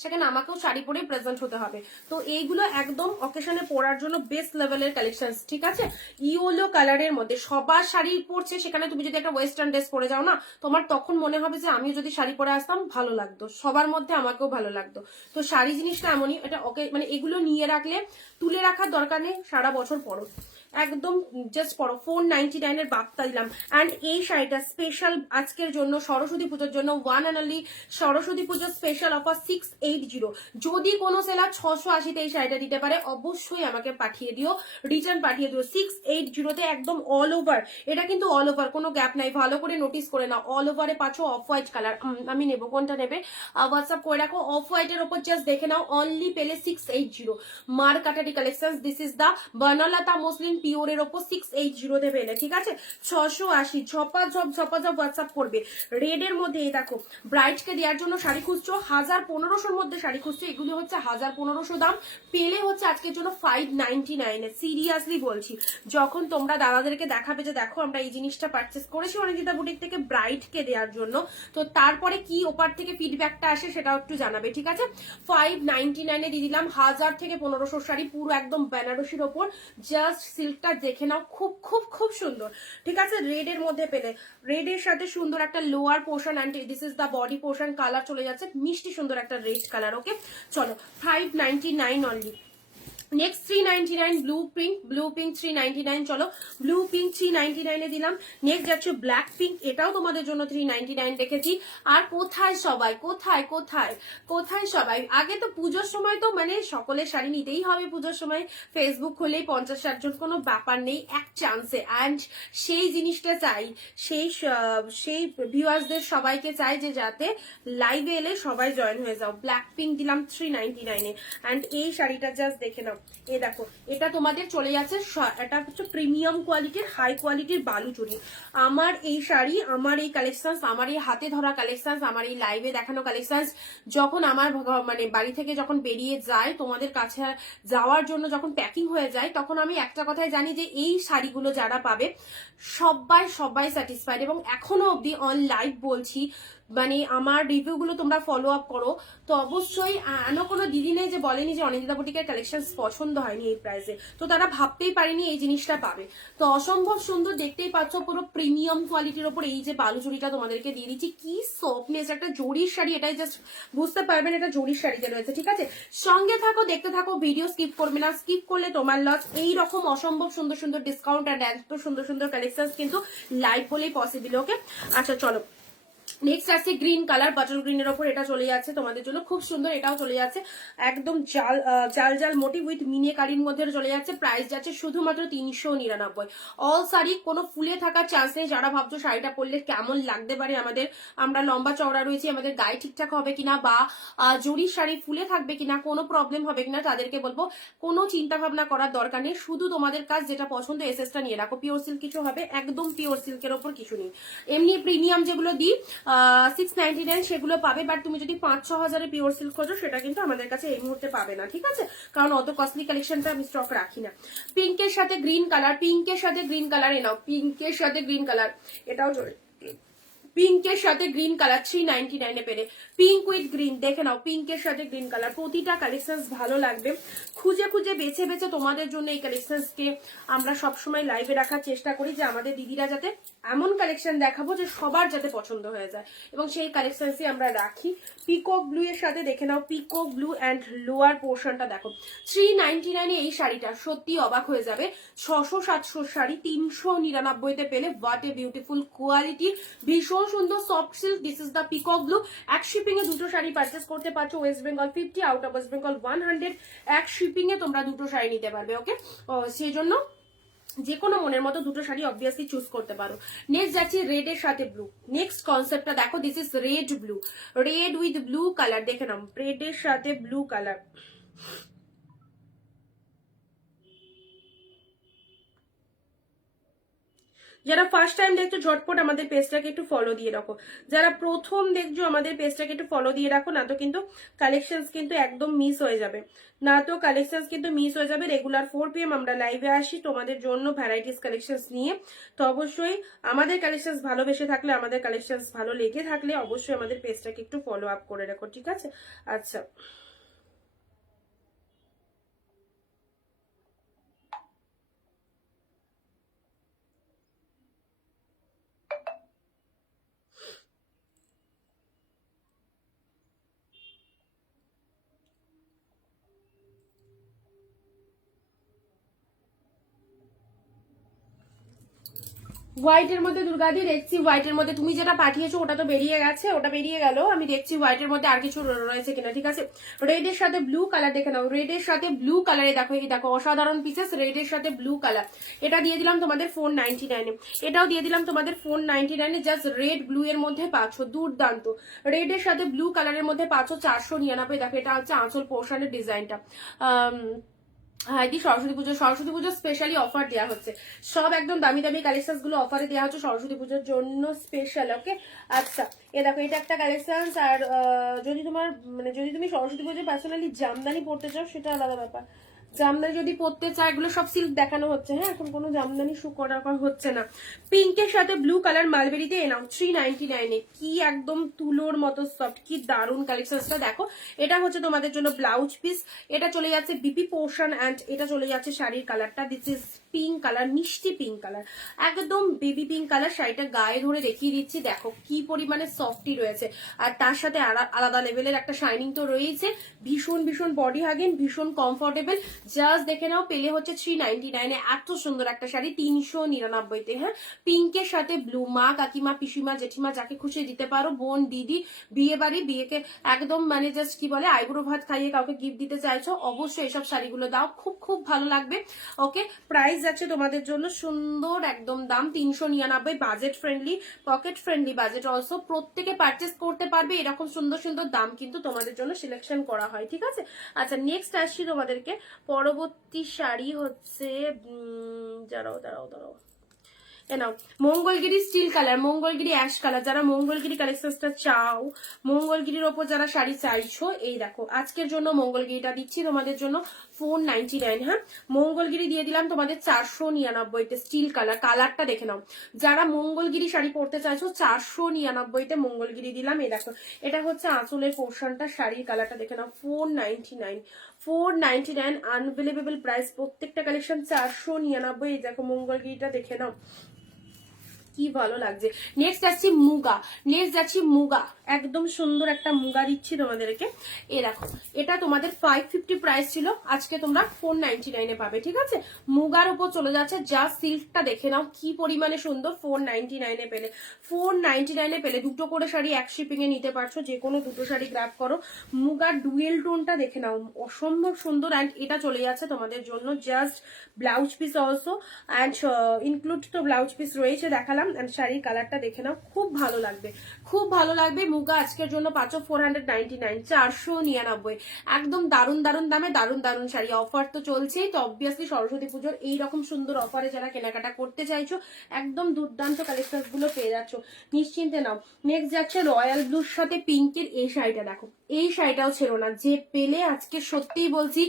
সেখানে আমাকেও শাড়ি পরে প্রেজেন্ট হতে হবে। তো এইগুলো একদম অকেশনে পরার জন্য বেস্ট লেভেলের কালেকশন, ঠিক আছে। ইয়েলো কালারের মধ্যে সবার শাড়ি পরছে, সেখানে তুমি যদি একটা ওয়েস্টার্ন ড্রেস পরে যাও না, তোমার তখন মনে হবে যে আমিও যদি শাড়ি পরে আসতাম ভালো লাগতো, সবার মধ্যে আমাকেও ভালো লাগতো। তো শাড়ি জিনিসটা এমনই, এটা ওকে মানে এগুলো নিয়ে রাখলে তুলে রাখার দরকার নেই, সারা বছর পরো, একদম জাস্ট পরো। 499 এর বাপ্তা দিলাম। অ্যান্ড এই শাড়িটা স্পেশাল আজকের জন্য, সরস্বতী পুজোর জন্য, ওয়ান অ্যান্ড অনলি সরস্বতী পুজোর স্পেশাল অফার 680। যদি কোনো সেলার 680 তে এই শাড়িটা দিতে পারে অবশ্যই আমাকে পাঠিয়ে দিও, রিটার্ন পাঠিয়ে দিও। 680 একদম অল ওভার, এটা কিন্তু অল ওভার, কোনো গ্যাপ নাই, ভালো করে নোটিস করে নাও। অল ওভারে পাচ্ছ অফ হোয়াইট কালার, আমি নেবো, কোনটা নেবে হোয়াটসঅ্যাপ করে রাখো। অফ হোয়াইটের ওপর জাস্ট দেখে নাও, অনলি পেলে 680। মার কাটারি collection, this is the Banalata muslin পিওরের ওপর 680 তে পেলে, ঠিক আছে। 680 ঝপাঝপ হোয়াটসঅ্যাপ করবে। রেড এর মধ্যে এই দেখো, ব্রাইট কে দেওয়ার জন্য শাড়ি খুঁজছো, 1500-র মধ্যে শাড়ি খুঁজছো, এগুলো হচ্ছে 1500 দাম, পেলে হচ্ছে আজকের জন্য 599 এ। সিরিয়াসলি বলছি, যখন তোমরা দাদাদেরকে দেখাবে যে দেখো আমরা এই জিনিসটা পারচেস করেছি অনিন্দিতা বুটিক থেকে ব্রাইট কে দেওয়ার জন্য, তো তারপরে কি ওপার থেকে ফিডব্যাকটা আসে সেটাও একটু জানাবে, ঠিক আছে। 599 এ দিয়ে দিলাম 1000 থেকে 1500 শাড়ি, পুরো একদম বেনারসির ওপর, জাস্ট সিল্কটা দেখে নাও, খুব খুব খুব সুন্দর, ঠিক আছে। রেড এর মধ্যে পেলে, রেড এর সাথে সুন্দর একটা lower portion, and this is the body portion, colour চলে যাচ্ছে মিষ্টি সুন্দর একটা রেড কালার। ওকে চলো 599 অনলি। নেক্সট 399 ব্লু পিঙ্ক 399, চলো ব্লু পিঙ্ক 399 এ দিলাম। নেক্সট যাচ্ছে ব্ল্যাক পিঙ্ক, এটাও তোমাদের জন্য 399 রেখেছি। আর কোথায় সবাই, কোথায় সবাই, আগে তো পুজোর সময় তো মানে সকলের শাড়ি নিতেই হবে, পুজোর সময় ফেসবুক খুলেই 50-60 জন, কোনো ব্যাপার নেই, এক চান্সে। অ্যান্ড সেই জিনিসটা চাই, সেই ভিউয়ার্সদের সবাইকে চাই যে যাতে লাইভে এলে সবাই জয়েন হয়ে যাও। ব্ল্যাক পিঙ্ক দিলাম 399 এ। অ্যান্ড এই শাড়িটা জাস্ট দেখে নাও, এই দেখো, এটা তোমাদের চলে যাচ্ছে, এটা হচ্ছে প্রিমিয়াম কোয়ালিটির, হাই কোয়ালিটির বালুচুরি। আমার এই শাড়ি, আমার এই কালেকশন, আমার এই হাতে ধরা কালেকশন, আমার এই লাইভে দেখানো কালেকশন, যখন আমার মানে বাড়ি থেকে যখন বেরিয়ে যায় তোমাদের কাছে যাওয়ার জন্য, যখন প্যাকিং হয়ে যায়, তখন আমি একটা কথাই জানি যে এই শাড়িগুলো যারা পাবে সবাই স্যাটিসফাইড। এবং এখনো অব্দি অন লাইভ বলছি, মানে আমার রিভিউগুলো তোমরা ফলো আপ করো, তো অবশ্যই কোনো দিদি নেই যে বলেনি যে অনিন্দিতা বুটিকের কালেকশন পছন্দ হয়নি এই প্রাইসে, তো তারা ভাবতেই পারেনি এই জিনিসটা পাবে। তো অসম্ভব সুন্দর, দেখতেই পাচ্ছ পুরো প্রিমিয়াম কোয়ালিটির ওপর এই যে বালুচুরিটা তোমাদেরকে দিয়ে দিচ্ছি, কি সফটনেস, একটা জরির শাড়ি, এটাই জাস্ট বুঝতে পারবেন এটা জরির শাড়িতে রয়েছে। ঠিক আছে, সঙ্গে থাকো, দেখতে থাকো, ভিডিও স্কিপ করবে না, স্কিপ করলে তোমার লস। এইরকম অসম্ভব সুন্দর সুন্দর ডিসকাউন্ট আর এত সুন্দর সুন্দর কালেকশন কিন্তু লাইভ বলেই পসিবল। ওকে, আচ্ছা চলো নেক্সট আসছে গ্রিন কালার, বাটল গ্রিনের ওপর এটা চলে যাচ্ছে তোমাদের জন্য, খুব সুন্দর, এটাও চলে যাচ্ছে একদম জাল জাল জাল মোটিভ উইথ মিনে কারির মধ্যে চলে যাচ্ছে। প্রাইস যাচ্ছে শুধুমাত্র 399। অল শাড়ি, কোনো ফুলে থাকার চান্স নেই। যারা ভাবছো শাড়িটা পরলে কেমন লাগতে পারে আমাদের, আমরা লম্বা চওড়া রয়েছি, আমাদের গায়ে ঠিকঠাক হবে কিনা বা জরির শাড়ি ফুলে থাকবে কিনা, কোনো প্রবলেম হবে কিনা, তাদেরকে বলবো কোনো চিন্তা ভাবনা করার দরকার নেই। শুধু তোমাদের কাজ যেটা পছন্দ এসএসটা নিয়ে রাখো। পিওর সিল্ক কিছু হবে, একদম পিওর সিল্কের ওপর কিছু নেই। এমনি প্রিমিয়াম যেগুলো দিই 699 সেগুলো পাবে, বাট তুমি যদি 5-6 হাজারে পিওর সিল্ক খোঁজো সেটা কিন্তু আমাদের কাছে এই মুহূর্তে পাবে না। ঠিক আছে, কারণ অত কস্টলি কালেকশনটা আমি স্টক রাখি না। পিঙ্কের সাথে গ্রিন কালার, পিঙ্কের সাথে গ্রিন কালার, এ নাও পিঙ্কের সাথে গ্রিন কালার, এটাও চলে পিঙ্কের সাথে গ্রিন কালার 399 পেরে, পিঙ্ক উইথ গ্রিন, দেখে নাও পিঙ্কের সাথে গ্রিন কালার। প্রতিটা কালেকশন ভালো লাগবে, খুঁজে খুঁজে বেছে বেছে তোমাদের জন্য এই কালেকশনকে আমরা সবসময় লাইভে রাখার চেষ্টা করি, যে আমাদের দিদিরা যাতে এমন কালেকশন দেখাবো যে সবার যাতে পছন্দ হয়ে যায়, এবং সেই কালেকশনসই আমরা রাখি। পিকক ব্লু এর সাথে দেখে নাও, পিকক ব্লু অ্যান্ড লোয়ার পোর্শনটা দেখো 399 এই শাড়িটা সত্যি অবাক হয়ে যাবে। 600-700 শাড়ি 399 পেলে, হোয়াট এ বিউটিফুল কোয়ালিটি, ভীষণ সুন্দর soft silk. This is the peacock blue. এক শিপিং এ দুটো শাড়ি পারচেস করতে পারছো, West Bengal 50, out of West Bengal 100। এক শিপিং এ তোমরা দুটো শাড়ি নিতে পারবে। ওকে, সেই জন্য যে কোনো মনের মতো দুটো শাড়ি অবভিয়াসলি চুজ করতে পারো। নেক্সট যাচ্ছি রেড এর সাথে ব্লু। নেক্সট কনসেপ্টটা দেখো, this is red blue, red with blue colour, দেখে নাও রেড এর সাথে ব্লু কালার। যারা ফার্স্ট টাইম দেখছো ঝটপট আমাদের পেজটাকে একটু ফলো দিয়ে রাখো, যারা প্রথম দেখছো আমাদের পেজটাকে একটু ফলো দিয়ে রাখো, না তো কিন্তু কালেকশনস কিন্তু একদম মিস হয়ে যাবে, না তো কালেকশনস কিন্তু মিস হয়ে যাবে। রেগুলার 4 PM আমরা লাইভে আসি তোমাদের জন্য ভ্যারাইটিস কালেকশনস নিয়ে। তো অবশ্যই আমাদের কালেকশনস ভালোবেসে থাকলে, আমাদের কালেকশনস ভালো লেগে থাকলে অবশ্যই আমাদের পেজটাকে একটু ফলো আপ করে রাখো। ঠিক আছে, আচ্ছা হোয়াইটের মধ্যে দুর্গাদি দেখছি, হোয়াইটের মধ্যে তুমি যেটা পাঠিয়েছো ওটা তো বেরিয়ে গেছে, ওটা বেরিয়ে গেল। আমি দেখছি হোয়াইটের মধ্যে আর কিছু রয়েছে কিনা। ঠিক আছে, রেড এর সাথে ব্লু কালার, দেখে নাও রেড এর সাথে ব্লু কালারে, দেখো এই দেখো অসাধারণ পিসেস, রেড এর সাথে ব্লু কালার। এটা দিয়ে দিলাম তোমাদের 499, এটাও দিয়ে দিলাম তোমাদের 499। জাস্ট রেড ব্লু এর মধ্যে পাচ্ছ, দুর্দান্ত। রেড এর সাথে ব্লু কালারের মধ্যে পাচ্ছ 499। দেখো এটা হচ্ছে আঁচল পোর্শনের ডিজাইনটা। হ্যাঁ দি সরস্বতী পুজো স্পেশালি অফার দেওয়া হচ্ছে, সব একদম দামি দামি কালেকশন গুলো অফারে দেওয়া হচ্ছে সরস্বতী পুজোর জন্য স্পেশাল। ওকে, আচ্ছা এ দেখো এটা একটা কালেকশন। আর যদি তোমার মানে যদি তুমি সরস্বতী পুজো পার্সোনালি জামদানি পড়তে চাও সেটা আলাদা ব্যাপার। জামদানি যদি পড়তে চায়, এগুলো সব সিল্ক দেখানো হচ্ছে, হ্যাঁ এখন কোনো জামদানি শু করা হচ্ছে না। পিঙ্কের সাথে ব্লু কালার মালবেরিতে এনাও 399 কি একদম তুলোর মতো সফট, কি দারুন কালেকশনটা দেখো। এটা হচ্ছে তোমাদের জন্য ব্লাউজ পিস, এটা চলে যাচ্ছে বিপি পোর্শন অ্যান্ড এটা চলে যাচ্ছে শাড়ির কালারটা। দিস ইজ পিঙ্ক কালার, মিষ্টি পিঙ্ক কালার, একদম বেবি পিঙ্ক কালার। শাড়িটা গায়ে ধরে দেখিয়ে দিচ্ছি, দেখো কি পরিমাণে সফটি রয়েছে, আর তার সাথে আলাদা লেভেলের একটা শাইনিং তো রয়েছে। ভীষণ ভীষণ বডি হাগিং, ভীষণ কমফোর্টেবল। জাস্ট দেখে নাও পেলে হচ্ছে 399 এত সুন্দর একটা শাড়ি 399-তে। হ্যাঁ, পিঙ্কের সাথে ব্লু, মা কাকিমা পিসিমা জেঠিমা যাকে খুশি দিতে পারো, বোন দিদি বিয়ে বাড়ি বিয়েকে একদম মানে জাস্ট কি বলে আইবুড়ো ভাত খাইয়ে কাউকে গিফট দিতে চাইছো, অবশ্যই এসব শাড়িগুলো দাও, খুব খুব ভালো লাগবে। ওকে, প্রাইস যাচ্ছে তোমাদের জন্য সুন্দর একদম দাম 399, budget friendly, pocket friendly budget also, প্রত্যেকে পারচেস করতে পারবে। এরকম সুন্দর সুন্দর দাম কিন্তু তোমাদের জন্য সিলেকশন করা হয়। ঠিক আছে, আচ্ছা নেক্সট আসছি তোমাদেরকে। পরবর্তী শাড়ি হচ্ছে দাঁড়াও, এ নাও Mangalagiri steel colour, Mangalagiri ash colour, যারা মঙ্গলগিরি কালেকশনটা চাও, মঙ্গলগিরির ওপর যারা শাড়ি চাইছো, এই দেখো আজকের জন্য মঙ্গলগিরিটা দিচ্ছি তোমাদের জন্য 499। হ্যাঁ, মঙ্গলগিরি দিয়ে দিলাম তোমাদের 499তে স্টিল কালার। কালারটা দেখে নাও, যারা মঙ্গলগিরি শাড়ি পরতে চাইছো 499তে মঙ্গলগিরি দিলাম। এই দেখো এটা হচ্ছে আঁচলের পোর্শনটা, শাড়ির কালারটা দেখে নাও 499 আনবিলিভেবল প্রাইস। প্রত্যেকটা কালেকশন 499। এই দেখো মঙ্গলগিরিটা দেখে নাও কি ভালো লাগছে। নেক্সট যাচ্ছি মুগা, নেক্সট যাচ্ছি মুগা, একদম সুন্দর একটা মুগা দিচ্ছি তোমাদেরকে। এ দেখো এটা তোমাদের 550 প্রাইস ছিল, আজকে তোমরা 499 পাবে। ঠিক আছে, মুগার উপর চলে যাচ্ছে। যা সিল্কটা দেখে নাও কি পরিমাণে সুন্দর। 499 পেলে, 499 পেলে দুটো করে শাড়ি এক শিপিং এ নিতে পারছো, যে কোনো দুটো শাড়ি গ্র্যাব করো। মুগার ডুয়েল টোনটা দেখে নাও, অসম্ভব সুন্দর। অ্যান্ড এটা চলে যাচ্ছে তোমাদের জন্য just blouse piece also, and include তো ব্লাউজ পিস রয়েছে দেখালাম। এন্ড শাড়ির কালারটা দেখে নাও, খুব ভালো লাগবে, খুব ভালো লাগবে। মুগা আজকের জন্য পাচ্ছ 499, 499, একদম দারুন দারুন দামে দারুন দারুন শাড়ি। অফার তো চলছেই, তো অবভিয়াসলি সরস্বতী পুজোর এইরকম সুন্দর অফারে যারা কেনাকাটা করতে চাইছো একদম দুর্দান্ত কালেকশন গুলো পেয়ে যাচ্ছ, নিশ্চিন্তে নাও। নেক্সট যাচ্ছে রয়্যাল ব্লুর সাথে পিঙ্কের এই শাড়িটা। দেখো এই শাড়িটাও ছিল না, যে পেলে আজকে সত্যিই বলছি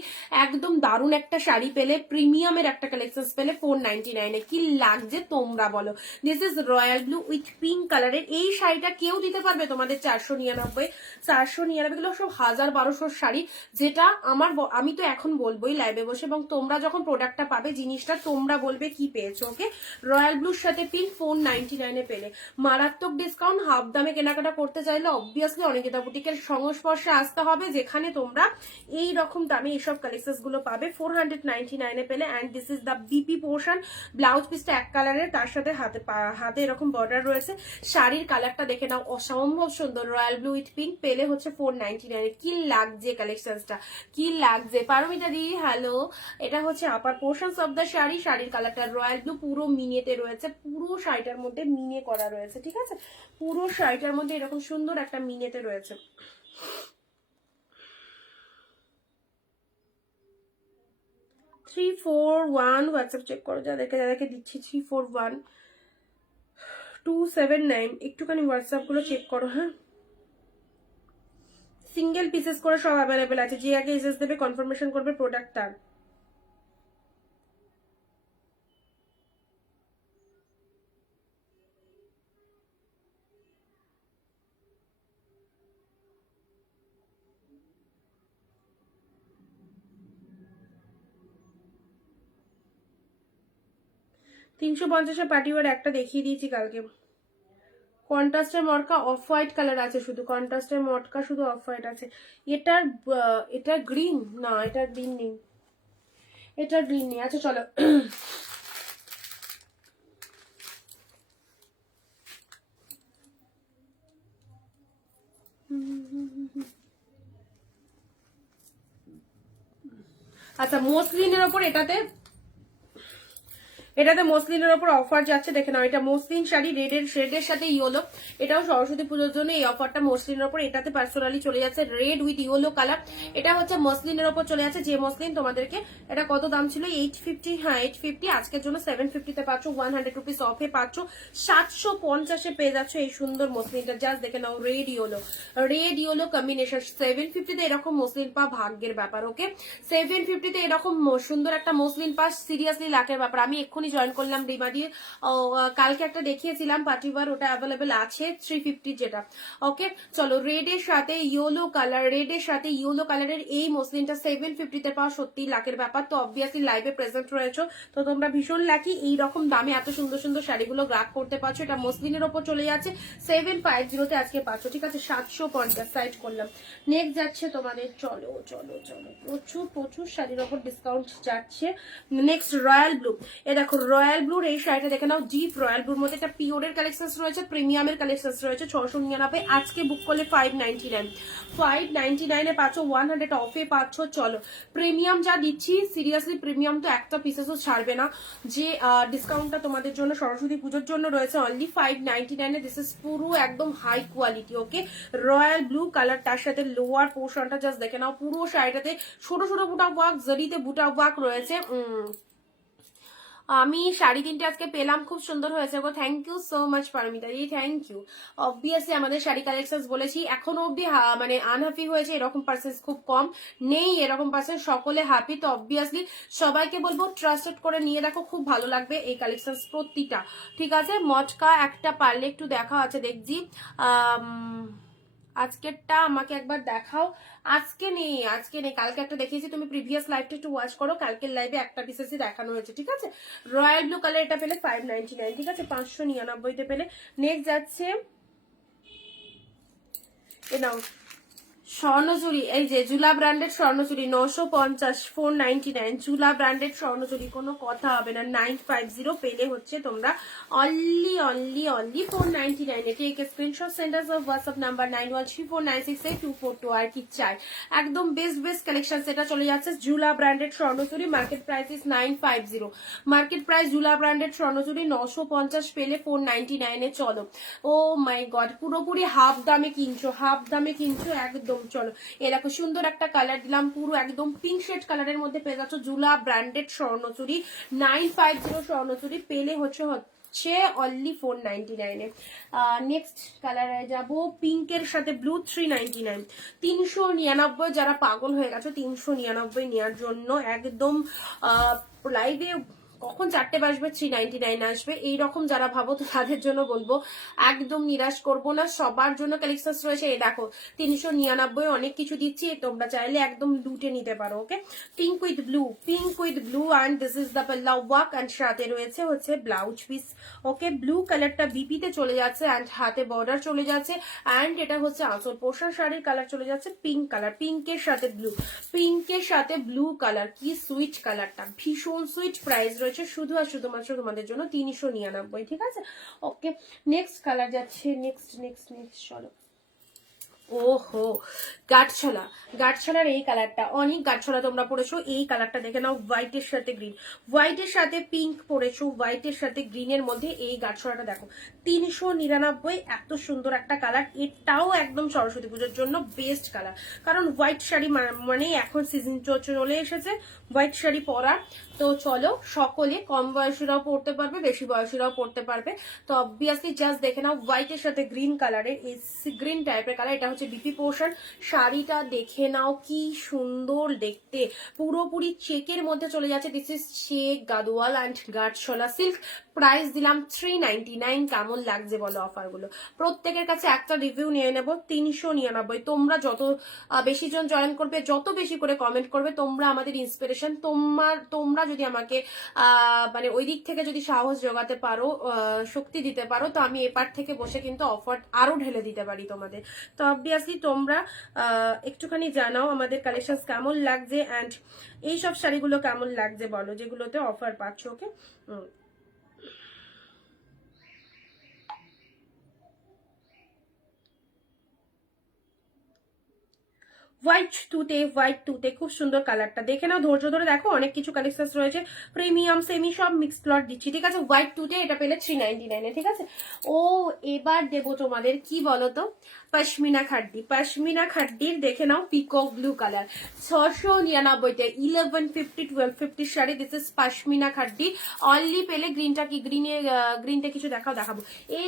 একদম দারুণ একটা শাড়ি পেলে, প্রিমিয়ামের একটা কালেকশন পেলে 499-এ। কি লাগছে তোমরা বলো। This is royal blue with pink কালারের। এই শাড়িটা কেউ দিতে পারবে তোমাদের 499। 499 গুলো সব 1000-1200 শাড়ি, যেটা আমি তো এখন বলবোই লাইভে বসে, এবং তোমরা যখন প্রোডাক্টটা পাবে জিনিসটা তোমরা বলবে কি পেয়েছো। ওকে, রয়্যাল ব্লুর সাথে পিঙ্ক 499-এ পেলে মারাত্মক ডিসকাউন্ট। হাফ দামে কেনাকাটা করতে চাইলে অবভিয়াসলি অনিন্দিতা বুটিকের সংস্পর্শে আসতে হবে, যেখানে তোমরা এই রকম দামে এইসব কালেকশন গুলো পাবে 499-এ পেলে। And this is the BP portion. Blouse পিসটা এক কালারের, তার সাথে হাতে এরকম বর্ডার রয়েছে। শাড়ির কালারটা দেখে নাও, অসম্ভব সুন্দর। রয়্যাল ব্লু উইথ পিঙ্ক পেলে হচ্ছে 499-এ। কি লাগছে কালেকশনটা, কি লাগছে। পারমিতা দি হ্যালো, এটা হচ্ছে আপার পোর্শনস অফ দ্য শাড়ি। শাড়ির কালারটা রয়্যাল ব্লু, পুরো মিনেতে রয়েছে, পুরো শাড়িটার মধ্যে মিনে করা রয়েছে। ঠিক আছে, পুরো শাড়িটার মধ্যে এরকম সুন্দর একটা মিনেতে রয়েছে। 341 হোয়াটসঅ্যাপ চেক করো, যাদেরকে দিচ্ছি 341279, একটুখানি হোয়াটসঅ্যাপ গুলো চেক করো। হ্যাঁ, সিঙ্গেল পিসেস করে সব অ্যাভেলেবেল আছে, যে আগে এসএস দেবে কনফার্মেশন করবে প্রোডাক্ট তার। $350 পার্টিওয়ার একটা দেখিয়ে দিয়েছি কালকে। কন্ট্রাস্টের মটকা অফ হোয়াইট কালার আছে, শুধু কন্ট্রাস্টের মটকা শুধু অফ হোয়াইট আছে। এটা গ্রিন না, এটা গ্রিন নেই, এটা গ্রিন নেই। আচ্ছা চলো আচ্ছা, মসলিনের ওপর এটাতে মসলিনের ওপর অফার যাচ্ছে, দেখে নাও। এটা মসলিন শাড়ি, রেডের সাথে ইয়েলো। এটাও সরস্বতী পুজোর জন্য এই অফারটা মসলিনের ওপর। এটাতে পার্সোনালি চলে যাচ্ছে রেড উইথ ইয়েলো কালার। এটা হচ্ছে মসলিনের ওপর চলে যাচ্ছে, যে মসলিন তোমাদেরকে এটা কত দাম ছিল 850। হ্যাঁ 850, আজকের জন্য 750-তে পাচ্ছ, 100 রুপিস অফে পাচ্ছ। 750-এ পেয়ে যাচ্ছ এই সুন্দর মসলিনটা। জাস্ট দেখে নাও, রেড ইয়েলো কম্বিনেশন। 750-তে এরকম মসলিন পা ভাগ্যের ব্যাপার। ওকে, 750-তে এরকম সুন্দর একটা মসলিন পা সিরিয়াসলি লাখের ব্যাপার। আমি এক্ষুনি জয়েন করলাম রিমা দিয়ে, কালকে একটা দেখিয়েছিলাম পার্টিওয়ার, ওটা অ্যাভেলেবেল আছে 350 যেটা। ওকে চলো, রেডের সাথে ইয়েলো কালারের এই মসলিনটা 750-তে পাওয়া সত্যি লাখের ব্যাপার। তো অবভিয়াসলি লাইভে প্রেজেন্ট রয়েছে, তো তোমরা ভীষণ লাকি, এইরকম দামে এত সুন্দর সুন্দর শাড়িগুলো গ্রাব করতে পারছো। এটা মসলিনের ওপর চলে যাচ্ছে 750-তে আজকে পাচ্ছ। ঠিক আছে, 750 সাইড করলাম। নেক্সট যাচ্ছে তোমাদের, চলো প্রচুর শাড়ির ওপর ডিসকাউন্ট যাচ্ছে। Next royal blue. এ দেখো রয়্যাল ব্লুর এই শাড়িটা দেখে নাও, ডিপ রয়্যাল ব্লুর মধ্যে একটা পিওরের কালেকশন রয়েছে, প্রিমিয়ামের কালেকশন রয়েছে। 699, আজকে বুক করলে 599-এ পাচ্ছ, 100 অফে পাচ্ছ। চলো, প্রিমিয়াম যা দিচ্ছি সিরিয়াসলি প্রিমিয়াম তো একটা পিসেসও ছাড়বে না। যে ডিসকাউন্টটা তোমাদের জন্য সরস্বতী পুজোর জন্য রয়েছে অনলি 599-এ। দিস ইজ পুরো একদম হাই কোয়ালিটি। ওকে, রয়্যাল ব্লু কালার, তার সাথে লোয়ার পোর্শনটা জাস্ট দেখে নাও, পুরো শাড়িটাতে ছোট ছোট বুটা ওয়ার্ক, জরিতে বুটা ওয়ার্ক রয়েছে। আমি শাড়ি তিনটে আজকে পেলাম, খুব সুন্দর হয়েছে গো, thank you so much Paramita ji, thank you. Obviously আমাদের শাড়ি কালেকশন বলেছি এখনো অব্দি মানে আনহ্যাপি হয়েছে এরকম পার্সেন্ট খুব কম, নেই এরকম পার্সেন্ট, সকলে হ্যাপি। তো অবভিয়াসলি সবাইকে বলবো ট্রাস্টেড করে নিয়ে দেখো, খুব ভালো লাগবে এই কালেকশন প্রতিটা, ঠিক আছে। মটকা একটা পারলে একটু দেখা আছে দেখছি, আজকেরটা আমাকে একবার দেখাও। আজকে নেই, আজকে নেই, কালকে একটা দেখিয়েছি, তুমি প্রিভিয়াস লাইভটা একটু ওয়াচ করো, কালকের লাইভে একটা পিসেসই দেখানো হয়েছে, ঠিক আছে। রয়্যাল ব্লু কালার এটা পেলে 599, ঠিক আছে, 599 পেলে। নেক্সট যাচ্ছে এ নাও স্বর্ণচুরি, এই যে জুলা ব্র্যান্ডেড স্বর্ণচুরি 950, 499, জুলা ব্র্যান্ডেড স্বর্ণচুরি, কোনো কথা হবে না, 950 পেলে হচ্ছে তোমরা only 499। Take screenshot, send us of WhatsApp number 9134968242। আর কি চাই, একদম বেস্ট কালেকশন সেটা চলে যাচ্ছে। জুলা branded Swarnachuri, market price is 950, market price জুলা ব্র্যান্ডেড স্বর্ণচুরি 950 পেলে 499 চলো। ও মাই গড, পুরোপুরি হাফ দামে কিনছো, হাফ দামে কিনছো একদম। চলো এ দেখো সুন্দর একটা কালার দিলাম, পুরো একদম পিঙ্ক শেড কালারের মধ্যে পেয়ে যাচ্ছ জুলা ব্র্যান্ডেড স্বর্ণচুরি 950 স্বর্ণচুরি পেলে হচ্ছে অনলি 499। নেক্সট কালারে যাবো, পিঙ্কের সাথে ব্লু 399, 399। যারা পাগল হয়ে গেছে 399 নেওয়ার জন্য একদম লাইভে কখন 4টে বাজবে 399 আসবে এইরকম যারা ভাবো, তো তাদের জন্য বলবো একদম নিরাশ করবো না, সবার জন্য কালেকশন রয়েছে। এই দেখো 399 অনেক কিছু দিচ্ছি, তোমরা চাইলে একদম লুটে নিতে পারো। Okay, pink with blue and this is the পাল্লা ওয়ার্ক অ্যান্ড সাথে রয়েছে হচ্ছে ব্লাউজ পিস। ওকে, ব্লু কালারটা বিপিতে চলে যাচ্ছে অ্যান্ড হাতে বর্ডার চলে যাচ্ছে, অ্যান্ড এটা হচ্ছে আঁচল পোষা শাড়ির কালার চলে যাচ্ছে পিঙ্ক কালার, পিঙ্কের সাথে ব্লু কালার, কি সুইট কালারটা, ভীষণ সুইট। প্রাইস রয়েছে শুধু আর শুধুমাত্র তোমাদের জন্য 399, ঠিক আছে। ওকে, নেক্সট কালার যাচ্ছে, নেক্সট চলো। ওহো, গাঢ়ছলার এই কালারটা, অনেক গাঢ়ছলা তোমরা পড়েছো, এই কালারটা দেখে নাও, হোয়াইটের সাথে গ্রিন, হোয়াইটের সাথে পিঙ্ক পড়েছো, হোয়াইটের সাথে গ্রিনের মধ্যে এই গাঢ়ছলাটা দেখো 399, এত সুন্দর একটা কালার। এটাও একদম সরস্বতী পুজোর জন্য বেস্ট কালার, কারণ হোয়াইট শাড়ি মানে এখন সিজন চলে এসেছে হোয়াইট শাড়ি পরা। তো চলো, সকলে কম বয়সীরাও পড়তে পারবে, বেশি বয়সীরাও পড়তে পারবে। তো অবভিয়াসলি জাস্ট দেখে নাও, হোয়াইটের সাথে গ্রিন কালারের, এই গ্রিন টাইপের কালার, এটা হচ্ছে বিপি পোর্শন। শাড়িটা দেখে নাও কি সুন্দর দেখতে, পুরোপুরি চেকের মধ্যে চলে যাচ্ছে। This is check Gadwal and গাঢ়ছলা সিল্ক। প্রাইস দিলাম 399। কেমন লাগছে বলো অফারগুলো? প্রত্যেকের কাছে একটা রিভিউ নিয়ে নেব, 399। তোমরা যত বেশি জন জয়েন করবে, যত বেশি করে কমেন্ট করবে, তোমরা আমাদের ইন্সপিরেশন। তোমরা যদি আমাকে মানে ওই দিক থেকে যদি সাহস জোগাতে পারো, শক্তি দিতে পারো, তো আমি এপার থেকে বসে কিন্তু অফার আরো ঢেলে দিতে পারি তোমাদের। তো অবভিয়াসলি তোমরা একটুখানি জানাও আমাদের কালেকশন কেমন লাগছে, অ্যান্ড এইসব শাড়িগুলো কেমন লাগছে বলো, যেগুলোতে অফার পাচ্ছ। ওকে, হোয়াইট টুতে খুব সুন্দর কালারটা, দেখে নাও, ধৈর্য ধরে দেখো, অনেক কিছু কালেকশন রয়েছে, প্রিমিয়াম সেমি সব মিক্সড লট দিচ্ছি, ঠিক আছে। হোয়াইট টুতে এটা পেলে 399, ঠিক আছে। ও এবার দেবো তোমাদের কি বলতো, পশমিনা খাড্ডির দেখে নাও, পিকক ব্লু কালার 699তে, 1150 1250 শাড়ি। দিস ইজ পশমিনা খাড্ডি, অনলি পেলে গ্রিনটা কি গ্রিনটা কিছু দেখাবো। এই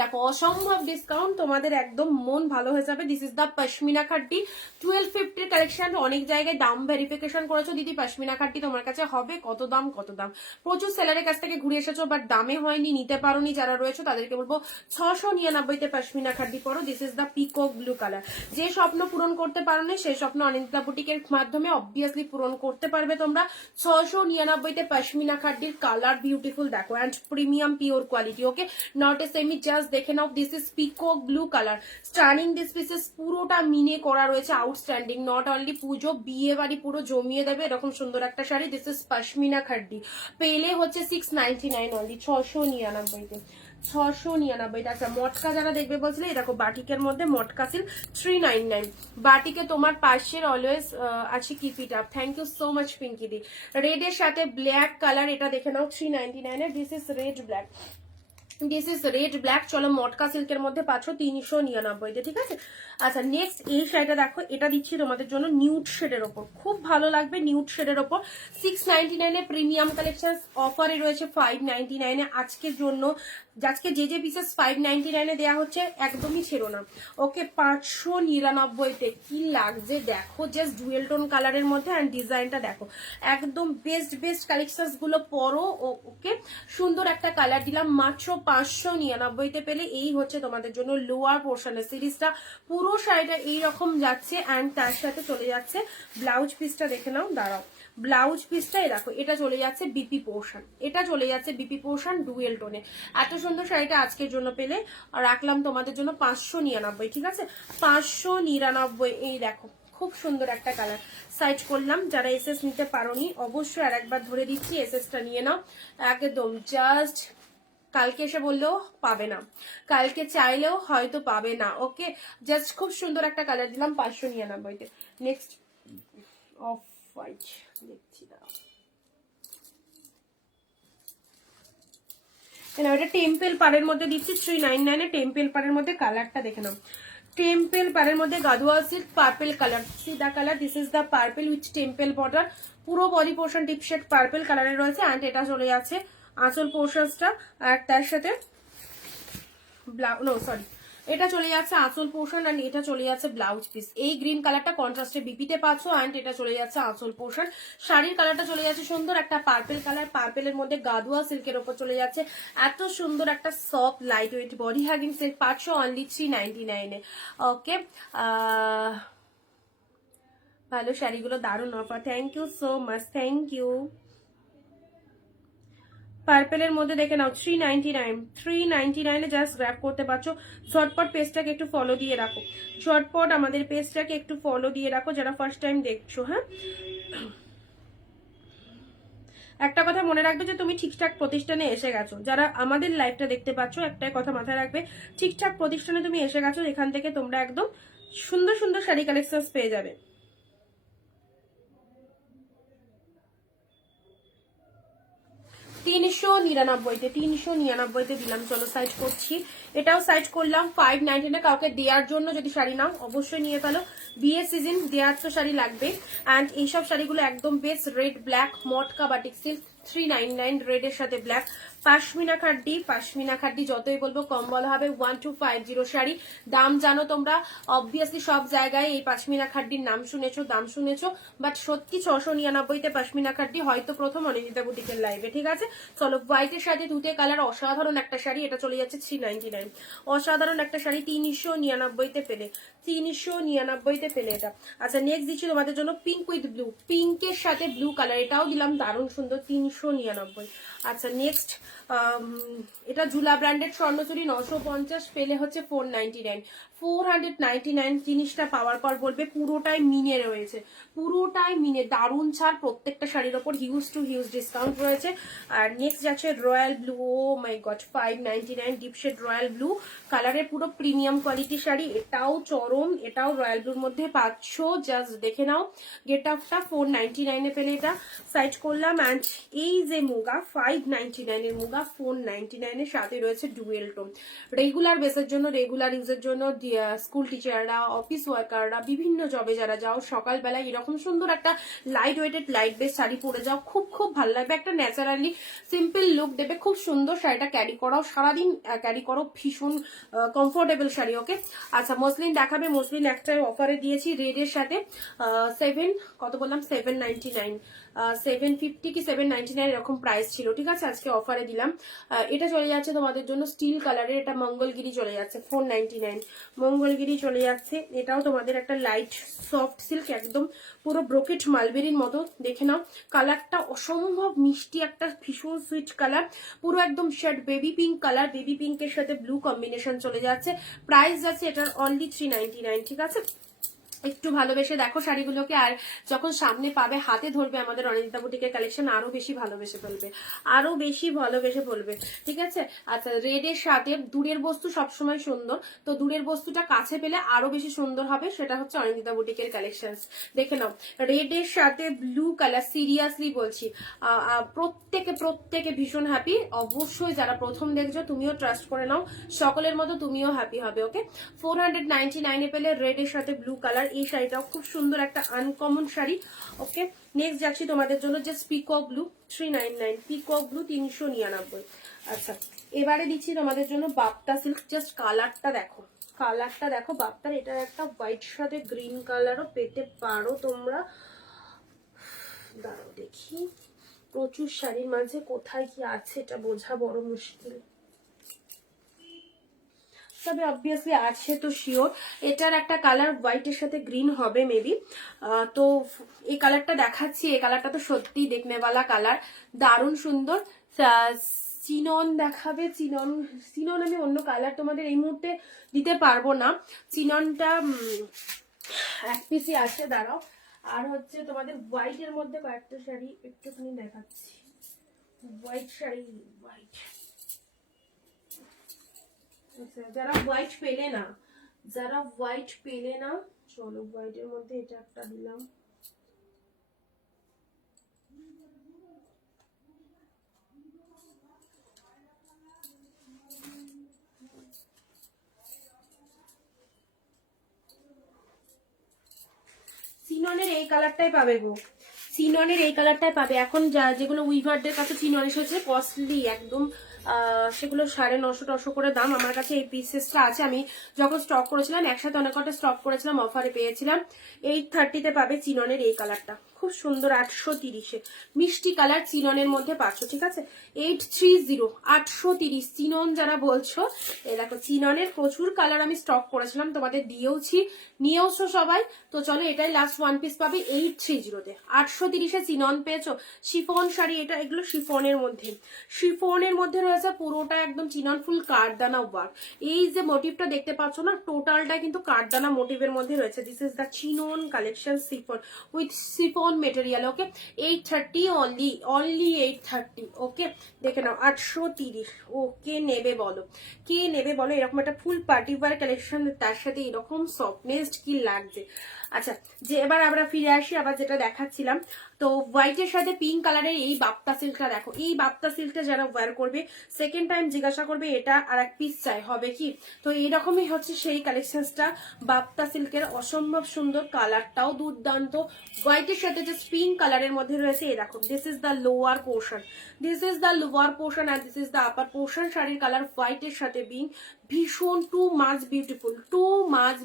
দেখো অসম্ভব ডিসকাউন্ট, তোমাদের একদম মন ভালো হয়ে যাবে। This is the pashmina খাড্ডি 1250 collection. অনেক জায়গায় দাম ভেরিফিকেশন করেছো দিদি, পশমিনা খাড্ডি তোমার কাছে হবে কত দাম, প্রচুর সেলারের কাছ থেকে ঘুরে এসেছো, বাট দামে হয়নি, নিতে পারোনি, যারা রয়েছে তাদেরকে বলবো 699তে পশমিনা খাড্ডি পরো। This is the peacock blue colour. যে স্বপ্ন পূরণ করতে পারোনি, সেই স্বপ্ন অনিন্দিতা বুটিকের মাধ্যমে অবভিয়াসলি পূরণ করতে পারবে তোমরা। 699তে পশমিনা খাড্ডির কালার বিউটিফুল দেখো, and premium pure quality. Okay, not a semi, just দেখে নাও, this is peacock blue colour, stunning. This pieces পুরোটা মিনে করা রয়েছে, আউটস্ট্যান্ডিং। নট অনলি পুজো, বিয়ে বাড়ি পুরো জমিয়ে দেবে এরকম সুন্দর একটা শাড়ি। দিস ইজ পশমিনা খাড্ডি, পেলে হচ্ছে 699 অনলি, 699তে। 699। আচ্ছা, মটকা যারা দেখবে বলছিলে, দেখো বাটিকের মধ্যে মটকা সিল্ক 399। বাটিকে তোমার পাশের অলওয়েজ আছে keep it up, thank you so much Pinki দি। রেড এর সাথে ব্ল্যাক কালার, এটা দেখে নাও 399 এর। This is red black, this is red black, চলো মটকা সিল্কের মধ্যে পাচ্ছ 399-তে, ঠিক আছে। আচ্ছা নেক্সট এই শাড়িটা দেখো, এটা দিচ্ছি তোমাদের জন্য নিউড শেডের ওপর, খুব ভালো লাগবে নিউড শেডের ওপর। 699-এ প্রিমিয়াম কালেকশন অফারে রয়েছে 599-এ আজকের জন্য। আজকে যে পিসেস 599-এ দেওয়া হচ্ছে একদমই ছেড়ো না, ওকে। 599-তে কি লাগছে দেখো, জাস্ট ডুয়েল টোন কালারের মধ্যে, অ্যান্ড ডিজাইনটা দেখো, একদম বেস্ট কালেকশন গুলো পরো, ওকে। সুন্দর একটা কালার দিলাম মাত্র 599-তে পেলে। এই হচ্ছে তোমাদের জন্য লোয়ার পোর্শনের সিরিজটা, পুরো শাড়িটা এইরকম যাচ্ছে, অ্যান্ড তার সাথে চলে যাচ্ছে ব্লাউজ পিসটা, দেখে নাও, দাঁড়াও, ব্লাউজ পিসটা দেখো, এটা চলে যাচ্ছে বিপি পোর্শন, এটা চলে যাচ্ছে বিপি পোর্শন ডুয়েল টোনে। এত সুন্দর শাড়িটা আজকের জন্য পেলে, আর রাখলাম তোমাদের জন্য 599, ঠিক আছে, 599। এই দেখো খুব সুন্দর একটা কালার, সাইড করলাম। যারা এসএস নিতে পারোনি অবশ্যই আর একবার ধরে দিচ্ছি, এসএসটা নিয়ে নাও একদম। জাস্ট কালকে এসে বললেও পাবে না, কালকে চাইলেও হয়তো পাবে না, ওকে। জাস্ট খুব সুন্দর একটা কালার দিলাম 599-তে। নেক্সট অফ হোয়াইট দেখছি, দাঁড়াও, এটা টেম্পেল পাড়ের মধ্যে দিচ্ছি 399-এ, টেম্পেল পাড়ের মধ্যে কালারটা দেখে নাও, টেম্পেল পাড়ের মধ্যে Gadwal silk purple colour, see the colour, this is the purple with temple border, পুরো body portion deep shade purple কালারের রয়েছে, অ্যান্ড এটা চলে যাচ্ছে আঁচল পোর্শনটা, আর তার সাথে এটা চলে যাচ্ছে আঁচল পোর্শন, অ্যান্ড এটা চলে যাচ্ছে ব্লাউজ পিস। এই গ্রিন কালারটা কন্ট্রাস্টে বিপিতে পাচ্ছ, অ্যান্ড এটা চলে যাচ্ছে আঁচল পোর্শন। শাড়ির কালারটা চলে যাচ্ছে সুন্দর একটা পার্পল কালার, পার্পেলের মধ্যে গাদুয়া সিল্কের ওপর চলে যাচ্ছে এত সুন্দর একটা soft light weight body hugging silk পাচ্ছ অনলি 399-এ, ওকে। ভালো শাড়িগুলো দারুণ offer, thank you so much, thank you. পার্পেলের মধ্যে দেখে নাও 399-এ জাস্ট গ্র্যাব করতে পারছো। ঝটপট পেজটাকে একটু ফলো দিয়ে রাখো, ঝটপট আমাদের পেজটাকে একটু ফলো দিয়ে রাখো যারা ফার্স্ট টাইম দেখছো, হ্যাঁ। একটা কথা মনে রাখবে যে তুমি ঠিকঠাক প্রতিষ্ঠানে এসে গেছো, যারা আমাদের লাইভটা দেখতে পাচ্ছ একটাই কথা মাথায় রাখবে, ঠিকঠাক প্রতিষ্ঠানে তুমি এসে গেছো, এখান থেকে তোমরা একদম সুন্দর সুন্দর শাড়ি কালেকশন পেয়ে যাবে। তিনশো নিরানব্বইতে দিলাম, চলো সাইড করছি, এটাও সাইড করলাম 599-এ। কাউকে দেওয়ার জন্য যদি শাড়ি নাও অবশ্যই নিয়ে ফেলো, বিয়ে সিজন দেওয়ার তো শাড়ি লাগবে। অ্যান্ড এইসব শাড়িগুলো একদম বেস্ট, রেড ব্ল্যাক মটকা বাটিক সিল্ক 399, রেডের সাথে ব্ল্যাক, পাশমিনা খাড্ডি যতই বলবো কম বলা হবে। 1250 শাড়ি, দাম জানো তোমরা, অবভিয়াসলি সব জায়গায় এই পাশমিনা খাড্ডির নাম শুনেছো, দাম শুনেছো, বাট সত্যি 699-তে পাশমিনা খাড্ডি হয়তো প্রথম অনিন্দিতা বুটিকের লাইভে, ঠিক আছে। চলো হোয়াইটের সাথে দুটো কালার, অসাধারণ একটা শাড়ি, এটা চলে যাচ্ছে 399, অসাধারণ একটা শাড়ি 399-তে পেলে, 399-তে পেলে এটা। আচ্ছা নেক্সট দিচ্ছি তোমাদের জন্য পিঙ্ক উইথ ব্লু, পিঙ্কের সাথে ব্লু কালার, এটাও দিলাম দারুণ সুন্দর 399। আচ্ছা নেক্সট এটা ঝুলা ব্র্যান্ডেড স্বর্ণচুরি 950 পেলে হচ্ছে 499। জিনিসটা পাওয়ার পর বলবে পুরোটাই মিনে রয়েছে, পুরোটাই মিনে, দারুণ ছাড়, প্রত্যেকটা শাড়ির ওপর হিউজ টু হিউজ ডিসকাউন্ট রয়েছে। আর নেক্সট যাচ্ছে royal blue, oh my god 599 deep shade royal blue কালারের পুরো প্রিমিয়াম কোয়ালিটি শাড়ি, এটাও চরম, এটাও রয়্যাল ব্লুর মধ্যে পাচ্ছ, জাস্ট দেখে নাও গেট আপটা। 499-এ পেলে এটা, সাইড করলাম। অ্যান্ড এই যে মুগা 599-এর মুগা 499-এর সাথে রয়েছে ডুয়েল টোন, রেগুলার বেসের জন্য, রেগুলার ইউজের জন্য, স্কুল টিচাররা, অফিস ওয়ার্কাররা, বিভিন্ন জবে যারা যাও, সকালবেলায় এরকম সুন্দর একটা light weighted light base sari পরে যাও, খুব খুব ভালো লাগবে, একটা ন্যাচারালি সিম্পল লুক দেবে, খুব সুন্দর শাড়িটা ক্যারি করাও, সারাদিন ক্যারি করো, ভীষণ কমফোর্টেবল শাড়ি, ওকে। আচ্ছা মসলিন দেখাবে, মসলিন একটাই অফারে দিয়েছি রেডের সাথে, কত বললাম 799, 750 কি 799 এরকম প্রাইস ছিল, ঠিক আছে, আজকে অফারে দিলাম। এটা চলে যাচ্ছে তোমাদের জন্য স্টিল কালারের, এটা মঙ্গলগিরি চলে যাচ্ছে 499, মঙ্গলগিরি চলে যাচ্ছে, এটাও তোমাদের একটা লাইট সফট সিল্ক, একদম পুরো ব্রোকেট মালবেরির মতো, দেখে নাও কালারটা অসম্ভব মিষ্টি, একটা ভীষণ সুইট কালার, পুরো একদম shade baby pink colour, baby পিঙ্কের সাথে ব্লু কম্বিনেশন চলে যাচ্ছে, প্রাইস যাচ্ছে এটার অনলি 399, ঠিক আছে। একটু ভালোবেসে দেখো শাড়িগুলোকে, আর যখন সামনে পাবে হাতে ধরবে আমাদের অনিন্দিতা বুটিকের কালেকশন, আরো বেশি ভালোবেসে ফেলবে, আরো বেশি ভালোবেসে ফেলবে, ঠিক আছে। আচ্ছা, রেডের সাথে দূরের বস্তু সবসময় সুন্দর, তো দূরের বস্তুটা কাছে পেলে আরো বেশি সুন্দর হবে, সেটা হচ্ছে অনিন্দিতা বুটিকের কালেকশন। দেখে নাও, রেডের সাথে ব্লু কালার, সিরিয়াসলি বলছি প্রত্যেকে ভীষণ হ্যাপি। অবশ্যই যারা প্রথম দেখছো তুমিও ট্রাস্ট করে নাও, সকলের মতো তুমিও হ্যাপি হবে। ওকে, 499 পেলে রেডের সাথে ব্লু কালার, এই শাড়িটাও খুব সুন্দর একটা আনকমন শাড়ি। ওকে, নেক্সট যাচ্ছি তোমাদের জন্য যে পিকক ব্লু 399, পিকক ব্লু 399। আচ্ছা, এবারে দিচ্ছি তোমাদের জন্য বাপ্তা সিল্ক। জাস্ট কালারটা দেখো, কালারটা দেখো বাপ্তার। এটার একটা হোয়াইট সাথে গ্রিন কালারও পেতে পারো তোমরা। দাঁড়াও দেখি, প্রচুর শাড়ির মাঝে কোথায় কি আছে এটা বোঝা বড় মুশকিল, তবে অবভিয়াসলি আছে তো শিওর। এটার একটা কালার হোয়াইটের সাথে গ্রিন হবে মেবি। তো এই কালারটা দেখাচ্ছি, এই কালারটা তো সত্যি দেখনেওয়ালা কালার, দারুণ সুন্দর। চিনন দেখাবে, চিনন আমি অন্য কালার তোমাদের এই মুহূর্তে দিতে পারবো না, চিননটা এক পিসই আছে, দাঁড়াও। আর হচ্ছে তোমাদের হোয়াইটের মধ্যে কয়েকটা শাড়ি একটুখানি দেখাচ্ছি, হোয়াইট শাড়ি, হোয়াইট। আচ্ছা, যারা হোয়াইট পেলে না, যারা হোয়াইট পেলে না, চলো হোয়াইটের মধ্যে এটা একটা দিলাম। চিননের এই কালারটাই পাবে গো, চিননের এই কালারটাই পাবে। এখন যেগুলো উইভারদের কাছে চিনন এসেছে কস্টলি একদম, সেগুলো 950 করে দাম। আমার কাছে এই পিসেসটা আছে, আমি যখন স্টক করেছিলাম একসাথে অনেক কটা স্টক করেছিলাম, অফারে পেয়েছিলাম। 830 পাবে চিননের এই কালারটা, খুব সুন্দর। 830 মিষ্টি কালার চিননের মধ্যে পাচ্ছ, ঠিক আছে। 830 830 চিনন যারা বলছো, এই দেখো চিননের প্রচুর কালার আমি স্টক করেছিলাম, তোমাদের দিয়েওছি, নিয়েওছো সবাই। তো চলো, এটাই লাস্ট ওয়ান পিস পাবে 830-তে। 830 চিনন পেয়েছো। শিফন শাড়ি এটা, এগুলো শিফনের মধ্যে, শিফনের মধ্যে রয়েছে পুরোটা একদম চিনন, ফুল কাঠদানা ওয়ার্ক। এই যে মোটিভটা দেখতে পাচ্ছ না, টোটালটা কিন্তু কাঠদানা মোটিভের মধ্যে রয়েছে। This is the chinon collection chiffon with chiffon material. Okay, 830 only, only 830। ওকে, দেখে নাও 830। ও কে নেবে বলো, কে নেবে বলো? এরকম একটা ফুল পার্টি ওয়্যার কালেকশন, তার সাথে এরকম সফটনেস কি লাগছে। আচ্ছা, যে এবার আমরা ফিরে আসি আবার যেটা দেখাচ্ছিলাম, তো হোয়াইটের সাথে পিঙ্ক কালারের এই বাপ্তা সিল্কটা দেখো। এই বাপ্তা সিল্কটা যারা ওয়্যার করবে সেকেন্ড টাইম জিজ্ঞাসা করবে এটা আর এক পিস চাই, হবে কি? তো এইরকমই হচ্ছে সেই কালেকশনটা, বাপ্তা সিল্কের অসম্ভব সুন্দর, কালারটাও দুর্দান্ত। হোয়াইটের সাথে যে পিঙ্ক কালারের মধ্যে রয়েছে, এই দেখো, this is the lower portion, this is the lower portion and this is the upper portion. শাড়ির কালার হোয়াইটের সাথে পিঙ্ক, ভীষণ too much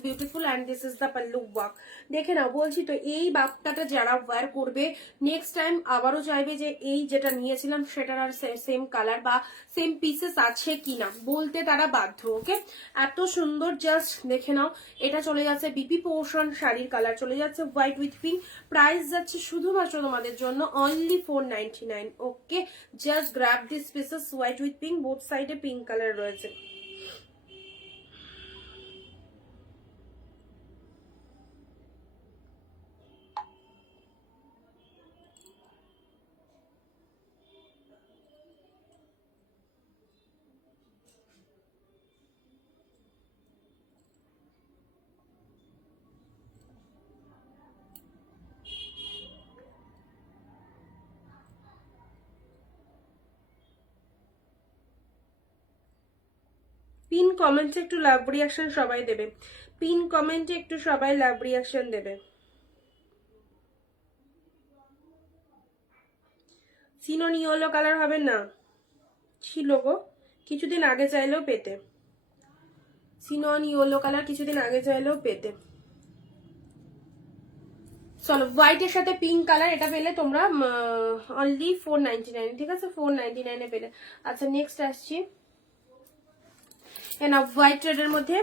beautiful and this is the pallu work. দেখে নাও, বলছি তো এই বাপ্তাটা যারা ওয়্যার করবে নেক্সট টাইম আবারও চাইবে যে এই যেটা নিয়েছিলাম সেটার আর সেম কালার বা সেম পিসেস আছে কিনা, বলতে তারা বাধ্য। ওকে, এত সুন্দর, জাস্ট দেখে নাও। এটা চলে যাচ্ছে বিপি পোর্শন, শাড়ির কালার চলে যাচ্ছে হোয়াইট উইথ পিঙ্ক, প্রাইস যাচ্ছে শুধুমাত্র তোমাদের জন্য only 499। Okay, just grab this pieces white with pink, both সাইডে পিঙ্ক কালার রয়েছে। পিন কমেন্টে একটু লাভ রিয়াকশন সবাই দেবে, পিন কমেন্টে একটু সবাই লাভ রিয়াকশন দেবে। চিনন ইয়েলো কালার হবে না, ছিল গো কিছুদিন আগে চাইলেও পেতে, চিনন ইয়েলো কালার কিছুদিন আগে চাইলেও পেতে। চলো, হোয়াইটের সাথে পিঙ্ক কালার এটা পেলে তোমরা অনলি 499, ঠিক আছে, 499 পেলে। আচ্ছা, নেক্সট আসছি, না হোয়াইট রেডের মধ্যে,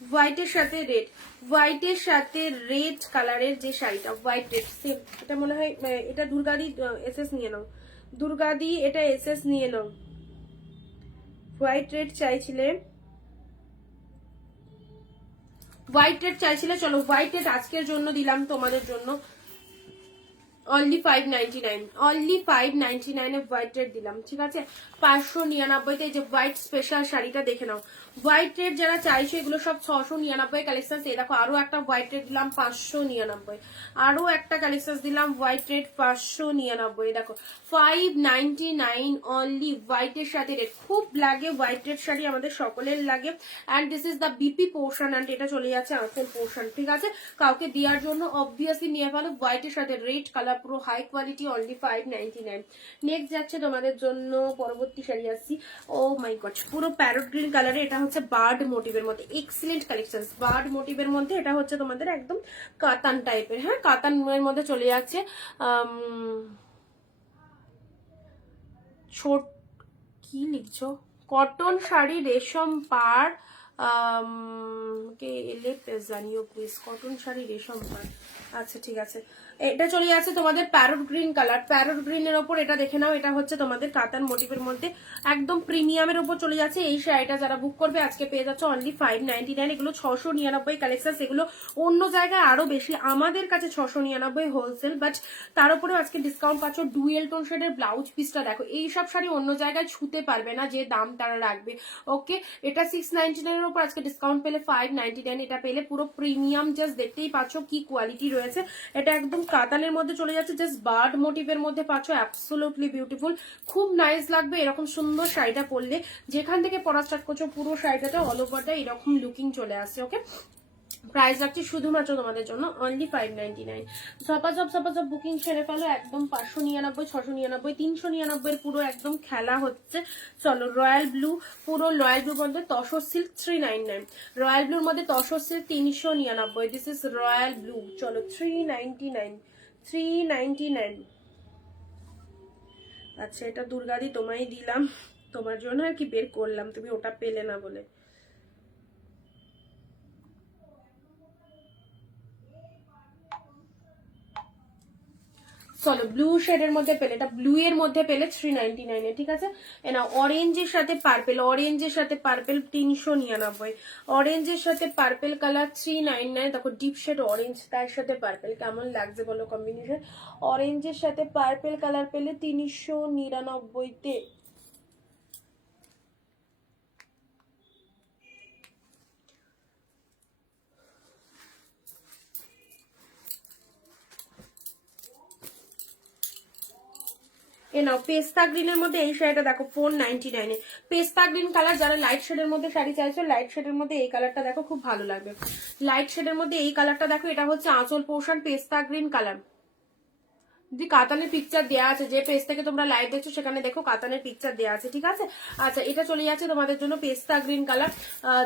হোয়াইটের সাথে রেড, হোয়াইটের সাথে রেড কালারের যে শাড়িটা, হোয়াইট রেড সেম, এটা মনে হয় এটা দুর্গাদি এসএস নিয়ে নাও, দুর্গাদি এটা এসএস নিয়ে নাও। হোয়াইট রেড চাইছিলে, হোয়াইট রেড চাইছিলে, চলো হোয়াইট রেড আজকের জন্য দিলাম তোমাদের জন্য only 599, only 599 a white red দিলাম, ঠিক আছে। 599 যে হোয়াইট স্পেশাল শাড়িটা দেখে নাও। হোয়াইট রেড যারা চাইছো এগুলো সব 699 কালেকশন। এই দেখো আরো একটা হোয়াইট রেড দিলাম 599, আরো একটা কালেকশন দিলাম হোয়াইট রেড 599। দেখো 599 অনলি হোয়াইট এর সাথে রেড। খুব লাগে হোয়াইট রেড শাড়ি, আমাদের সকলের লাগে। And this is the BP portion, and এটা চলে যাচ্ছে আঁচল পোর্শন, ঠিক আছে। কাউকে দেওয়ার জন্য অবভিয়াসলি নিয়ে ফেলো। হোয়াইট এর সাথে রেড কালার, পুরো হাই কোয়ালিটি, অনলি 599। নেক্সট যাচ্ছে তোমাদের জন্য পরবর্তী শাড়ি আসছি। ও মাই গড, পুরো প্যারট গ্রিন কালারে, এটা হচ্ছে বার্ড মোটিভের মধ্যে এক্সিলেন্ট কালেকশন। বার্ড মোটিভের মধ্যে এটা হচ্ছে তোমাদের একদম কাতান টাইপের, হ্যাঁ কাতানের মধ্যে চলে যাচ্ছে। ছোট কি লিখছো, কটন শাড়ি রেশম পাড়, কে এলে জানিও প্লিজ, কটন শাড়ি রেশম পাড়। আচ্ছা ঠিক আছে, এটা চলে যাচ্ছে তোমাদের প্যারট গ্রিন কালার। প্যারট গ্রিনের ওপর এটা দেখে নাও, এটা হচ্ছে তোমাদের কাতান মোটিভের মধ্যে একদম প্রিমিয়ামের ওপর চলে যাচ্ছে। এই শাড়িটা যারা বুক করবে আজকে পেয়ে যাচ্ছে অনলি 599। এগুলো 699 কালেকশন, এগুলো অন্য জায়গায় আরো বেশি, আমাদের কাছে 699 হোলসেল, বাট তার উপরেও আজকে ডিসকাউন্ট পাচ্ছ। ডুয়েল টোন শেডের ব্লাউজ পিসটা দেখো, এইসব শাড়ি অন্য জায়গায় ছুতে পারবে না যে দাম তারা রাখবে। ওকে, এটা 699 এর উপর আজকে ডিসকাউন্ট পেলে 599। এটা পেলে পুরো প্রিমিয়াম, জাস্ট দেখতেই পাচ্ছ কি কোয়ালিটি রয়েছে। এটা একদম কাতানের মধ্যে চলে যাচ্ছে, জাস্ট বার্ড মোটিভের মধ্যে পাচ্ছ, অ্যাবসোলুটলি বিউটিফুল, খুব নাইস লাগবে এরকম সুন্দর শাড়িটা পরলে। যেখান থেকে পরা স্টার্ট করছো পুরো শাড়িটাতে অল ওভারটা এরকম লুকিং চলে আসছে। ওকে, প্রাইস রাখছি শুধুমাত্র তোমাদের জন্য অনলি 599। সপাজব বুকিং সেরে ফেলো একদম। 599, 699, 399 পুরো একদম খেলা হচ্ছে। চলো রয়্যাল ব্লু, পুরো রয়্যাল ব্লুর মধ্যে তসর সিল্ক 399, রয়্যাল ব্লুর মধ্যে tussar silk 399। This is royal blue, চলো 399, 399। আচ্ছা এটা দুর্গাদি তোমায় দিলাম, তোমার জন্য আর কি বের করলাম, তুমি ওটা পেলে না বলে। চলো ব্লু শেডের মধ্যে পেলে, এটা ব্লু এর মধ্যে পেলে 399 এ, ঠিক আছে। না অরেঞ্জের সাথে পার্পেল, অরেঞ্জের সাথে পার্পেল 399, অরেঞ্জের সাথে পার্পেল কালার 399। দেখো ডিপ শেড অরেঞ্জ, তার সাথে পার্পেল কেমন লাগছে বলো কম্বিনেশন। অরেঞ্জের সাথে পার্পেল কালার পেলে 399-তে। এ নাও পেস্তা গ্রিনের মধ্যে এই শাড়িটা দেখো 499 এ। পেস্তা গ্রিন কালার, যারা লাইট শেডের মধ্যে শাড়ি চাইছো, লাইট শেডের মধ্যে এই কালারটা দেখো, খুব ভালো লাগবে। লাইট শেডের মধ্যে এই কালারটা দেখো, এটা হচ্ছে আঁচল পোর্শন, পেস্তা গ্রিন কালার। যে কাতানের পিকচার দেওয়া আছে, যে পেজ থেকে তোমরা লাইভ দেখছো সেখানে দেখো কাতানের পিকচার দেওয়া আছে, ঠিক আছে। আচ্ছা এটা চলে যাচ্ছে তোমাদের জন্য পেস্তা গ্রিন কালার,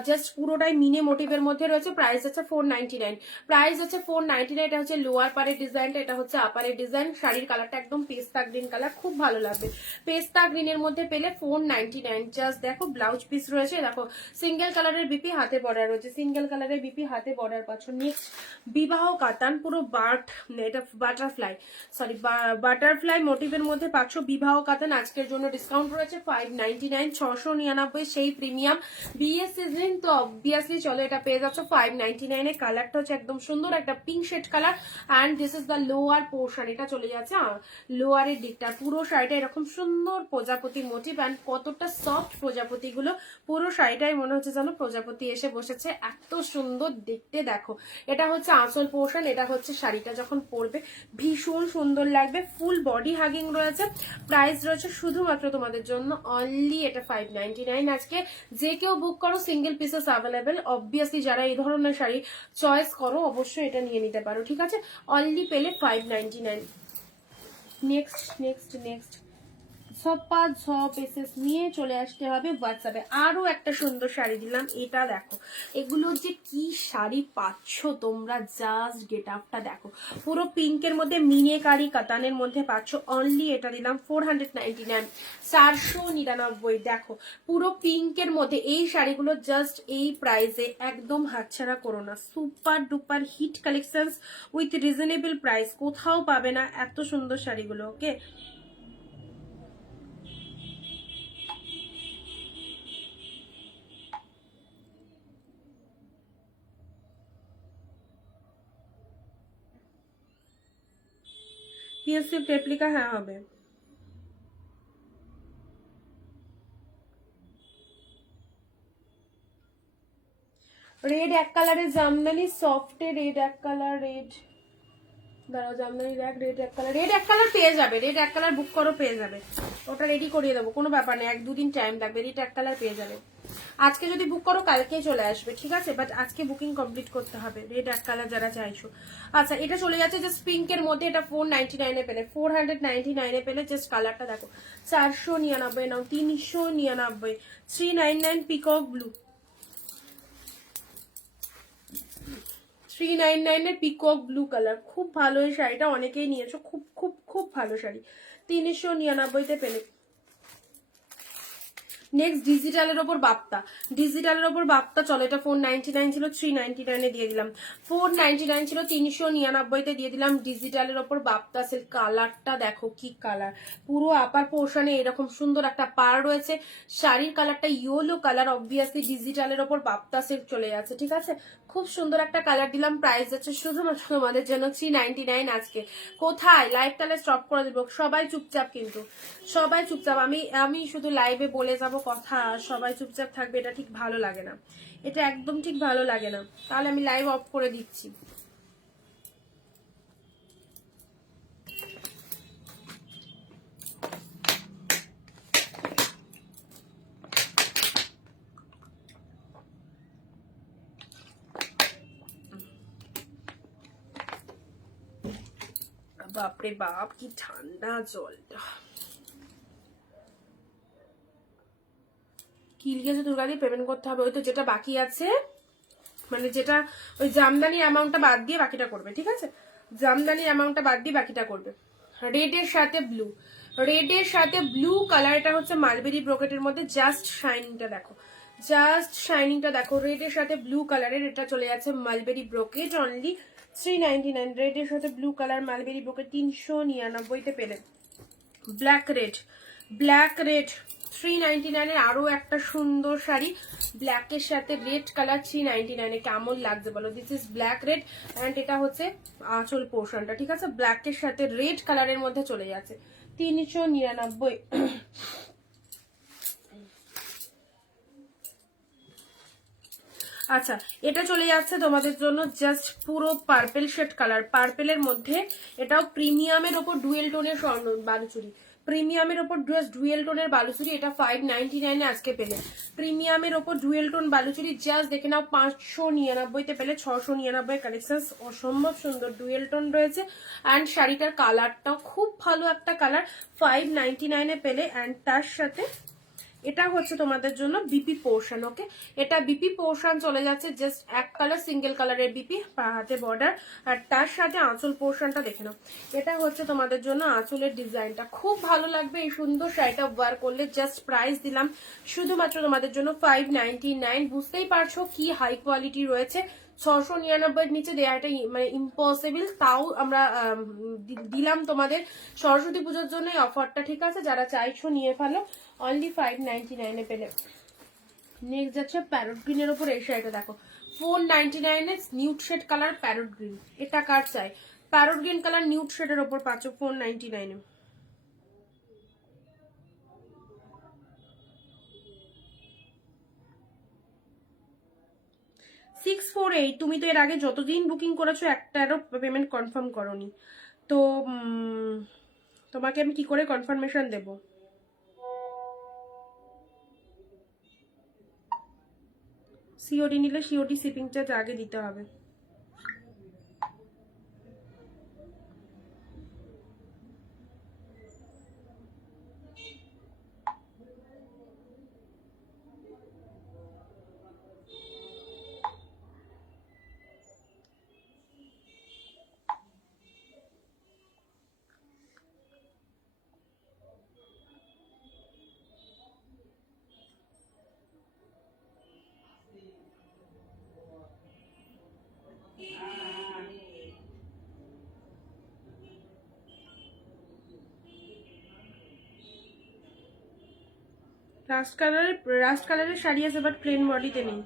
জাস্ট পুরোটাই মিনে মোটিভের মধ্যে রয়েছে। প্রাইস আছে 499, প্রাইস আছে 499। এটা হচ্ছে লোয়ার পারের ডিজাইনটা, এটা হচ্ছে আপারের ডিজাইন। শাড়ির কালারটা একদম পেস্তা গ্রিন কালার, খুব ভালো লাগবে। পেস্তা গ্রিনের মধ্যে পেলে 499। জাস্ট দেখো ব্লাউজ পিস রয়েছে, দেখো সিঙ্গেল কালারের বিপি হাতে বর্ডার রয়েছে, সিঙ্গেল কালারের বিপি হাতে বর্ডার পাচ্ছ। নেক্সট বিবাহ কাতান, পুরো এটা বাটারফ্লাই, সরি বাটারফ্লাই মোটিভের মধ্যে পাচ্ছ বিবাহ কাতান। আজকের জন্য ডিসকাউন্ট রয়েছে 599, 699 সেই প্রিমিয়াম বিএস সিজন, তো অবভিয়াসলি চলো এটা পেয়ে যাচ্ছ 599 এ। কালারটা হচ্ছে একদম সুন্দর একটা pink shade colour, and this is the lower portion, এটা চলে যাচ্ছে লোয়ারের দিকটা। পুরো শাড়িটা এরকম সুন্দর প্রজাপতি মোটিভ, অ্যান্ড কতটা সফট প্রজাপতি গুলো, পুরো শাড়িটাই মনে হচ্ছে যেন প্রজাপতি এসে বসেছে, এত সুন্দর দেখতে। দেখো এটা হচ্ছে আঁচল পোর্শন, এটা হচ্ছে শাড়িটা যখন পরবে ভীষণ সুন্দর লাগবে। ফুল বডি হাগিং রয়েছে। প্রাইস রয়েছে শুধুমাত্র তোমাদের জন্য অনলি এটা 599। আজকে যে কেউ বুক করো সিঙ্গেল পিসেস অ্যাভেলেবেল। অবভিয়াসলি যারা এই ধরনের শাড়ি চয়েস করো অবশ্যই এটা নিয়ে নিতে পারো, ঠিক আছে। অনলি পেলে 599। নেক্সট নেক্সট নেক্সট সপা ছ পিসেস নিয়ে চলে আসতে হবে হোয়াটসঅ্যাপে। আরো একটা সুন্দর শাড়ি দিলাম, এটা দেখো। এগুলো যে কি শাড়ি পাচ্ছ তোমরা, জাস্ট গেট আপটা দেখো। পুরো পিঙ্কের মধ্যে মিনেকারি কাতানের মধ্যে পাচ্ছ, অনলি এটা দিলাম 499, 499। দেখো পুরো পিঙ্কের মধ্যে এই শাড়িগুলো জাস্ট এই প্রাইসে একদম হাতছাড়া করো না। Super duper hit collections with reasonable price, কোথাও পাবে না এত সুন্দর শাড়িগুলো। ওকে, পিএসসি রেপ্লিকা হ্যাঁ হবে। রেড এক কালারের জামদানি, সফটে রেড এক কালার, রেড দাঁড়াও জামদানি রেড এক কালার, রেড এক কালার পেয়ে যাবে, রেড এক কালার বুক করো পেয়ে যাবে, ওটা রেডি করিয়ে দেবো, কোনো ব্যাপার নেই, 1-2 দিন টাইম লাগবে, রেড এক কালার পেয়ে যাবে। আজকে যদি বুক করো কালকেই চলে আসবে, ঠিক আছে, বাট আজকে বুকিং কমপ্লিট করতে হবে রেড এক কালার যারা চাইছো। আচ্ছা এটা চলে যাচ্ছে জাস্ট পিঙ্কের মধ্যে, এটা 499 পেলে, 499 পেলে, জাস্ট কালারটা দেখো, 499 নাও, 399, 399 পিকক ব্লু, 399 এর পিকক ব্লু কালার, খুব ভালো এই শাড়িটা, অনেকেই নিয়েছো, খুব খুব খুব ভালো শাড়ি, 399 পেলে। নেক্সট ডিজিটালের ওপর বাপ্তা, ডিজিটালের ওপর বাপ্তা চলো, এটা 499 ছিল, 399 দিয়ে দিলাম, 499 ছিল, 399 দিয়ে দিলাম। ডিজিটালের ওপর বাপ্তা সিল্ক, কালারটা দেখো কি কালার, পুরো আপার পোর্শনে এরকম সুন্দর একটা পার রয়েছে, শাড়ির কালারটা ইয়েলো কালার, অবভিয়াসলি ডিজিটালের ওপর বাপ্তা সিল্ক চলে যাচ্ছে, ঠিক আছে, খুব সুন্দর একটা কালার দিলাম। প্রাইস যাচ্ছে শুধুমাত্র তোমাদের জন্য 399 আজকে। কোথায় লাইভ তাহলে স্টপ করে দেবো, সবাই চুপচাপ, কিন্তু সবাই চুপচাপ, আমি শুধু লাইভে বলে যাব কথা, সবাই চুপচাপ থাকবে, এটা ঠিক ভালো লাগে না, এটা একদম ঠিক ভালো লাগে না, তাহলে আমি লাইভ অফ করে দিচ্ছি। বাপরে বাপ কি ঠান্ডা জলটা, কি লিখেছে দুর্গা দিয়ে পেমেন্ট করতে হবে, ওই তো যেটা বাকি আছে, মানে যেটা ওই জামদানির অ্যামাউন্টটা বাদ দিয়ে বাকিটা করবে, ঠিক আছে, জামদানির অ্যামাউন্টটা বাদ দিয়ে বাকিটা করবে। রেডের সাথে ব্লু, রেডের সাথে ব্লু কালার, এটা হচ্ছে মালবেরি ব্রোকেটের মধ্যে, জাস্ট শাইনিংটা দেখো, জাস্ট শাইনিংটা দেখো, রেডের সাথে ব্লু কালারের, এটা চলে যাচ্ছে মালবেরি ব্রোকেট, অনলি 399, রেডের সাথে ব্লু কালার মালবেরি ব্রোকেট 399 পেলে। ব্ল্যাক রেড, ব্ল্যাক রেড 399 এর আরো একটা সুন্দর শাড়ি, ব্ল্যাকের সাথে রেড কালার 399 এ, কেমন লাগছে বলো, this is black red and এটা হচ্ছে আঁচল পোর্শনটা, ঠিক আছে, ব্ল্যাকের সাথে রেড কালারের মধ্যে চলে যাচ্ছে 399। আচ্ছা এটা চলে যাচ্ছে তোমাদের জন্য জাস্ট পুরো পার্পেল শেড কালার, পার্পেলের মধ্যে, এটাও প্রিমিয়ামের ওপর ডুয়েল টোনের স্বর্ণ বালুচুরি, প্রিমিয়ামের ওপর ডুয়েল টোনের বালুচুরি, এটা 599 আজকে পেলে, প্রিমিয়ামের ওপর ডুয়েল টোন বালুচুরি, জাস্ট দেখে নাও 599 পেলে, 699 কালেকশন, অসম্ভব সুন্দর ডুয়েল টোন রয়েছে, অ্যান্ড শাড়িটার কালারটাও খুব ভালো একটা কালার, 599 পেলে, অ্যান্ড তার সাথে এটা হচ্ছে তোমাদের জন্য বিপি পোর্শন, ওকে, এটা বিপি পোর্শন চলে যাচ্ছে, জাস্ট এক কালার সিঙ্গেল কালারের বিপি, হাতে বর্ডার, আর তার সাথে আঁচল পোর্শনটা দেখে নাও, এটা হচ্ছে তোমাদের জন্য আঁচলের ডিজাইনটা, খুব ভালো লাগবে এই সুন্দর শাড়িটা ওয়্যার করলে। জাস্ট প্রাইস দিলাম শুধুমাত্র তোমাদের জন্য 599, বুঝতেই পারছো কি হাই কোয়ালিটি রয়েছে, 699 নিচে দেওয়াটা মানে ইম্পসিবল, তাও আমরা দিলাম তোমাদের সরস্বতী পুজোর জন্য এই অফারটা, ঠিক আছে, যারা চাইছো নিয়ে ফেলো, অনলি 599 পেলে। নেক্সট যাচ্ছে প্যারট গ্রিনের ওপর এই শাড়িটা দেখো, 499 nude shade colour parrot green, এটা কার চাই, প্যারট গ্রিন কালার নিউড শেডের ওপর পাচ্ছ 499। 648, তুমি তো এর আগে যতদিন বুকিং করেছো একটারও পেমেন্ট কনফার্ম করোনি, তো তোমাকে আমি কি করে কনফার্মেশন দেবো? সিওডি নিলে সিওডি শিপিং চার্জ আগে দিতে হবে। রাস্ট কালারের শাড়ি আছে, বাট প্লেন বডিতে নেই।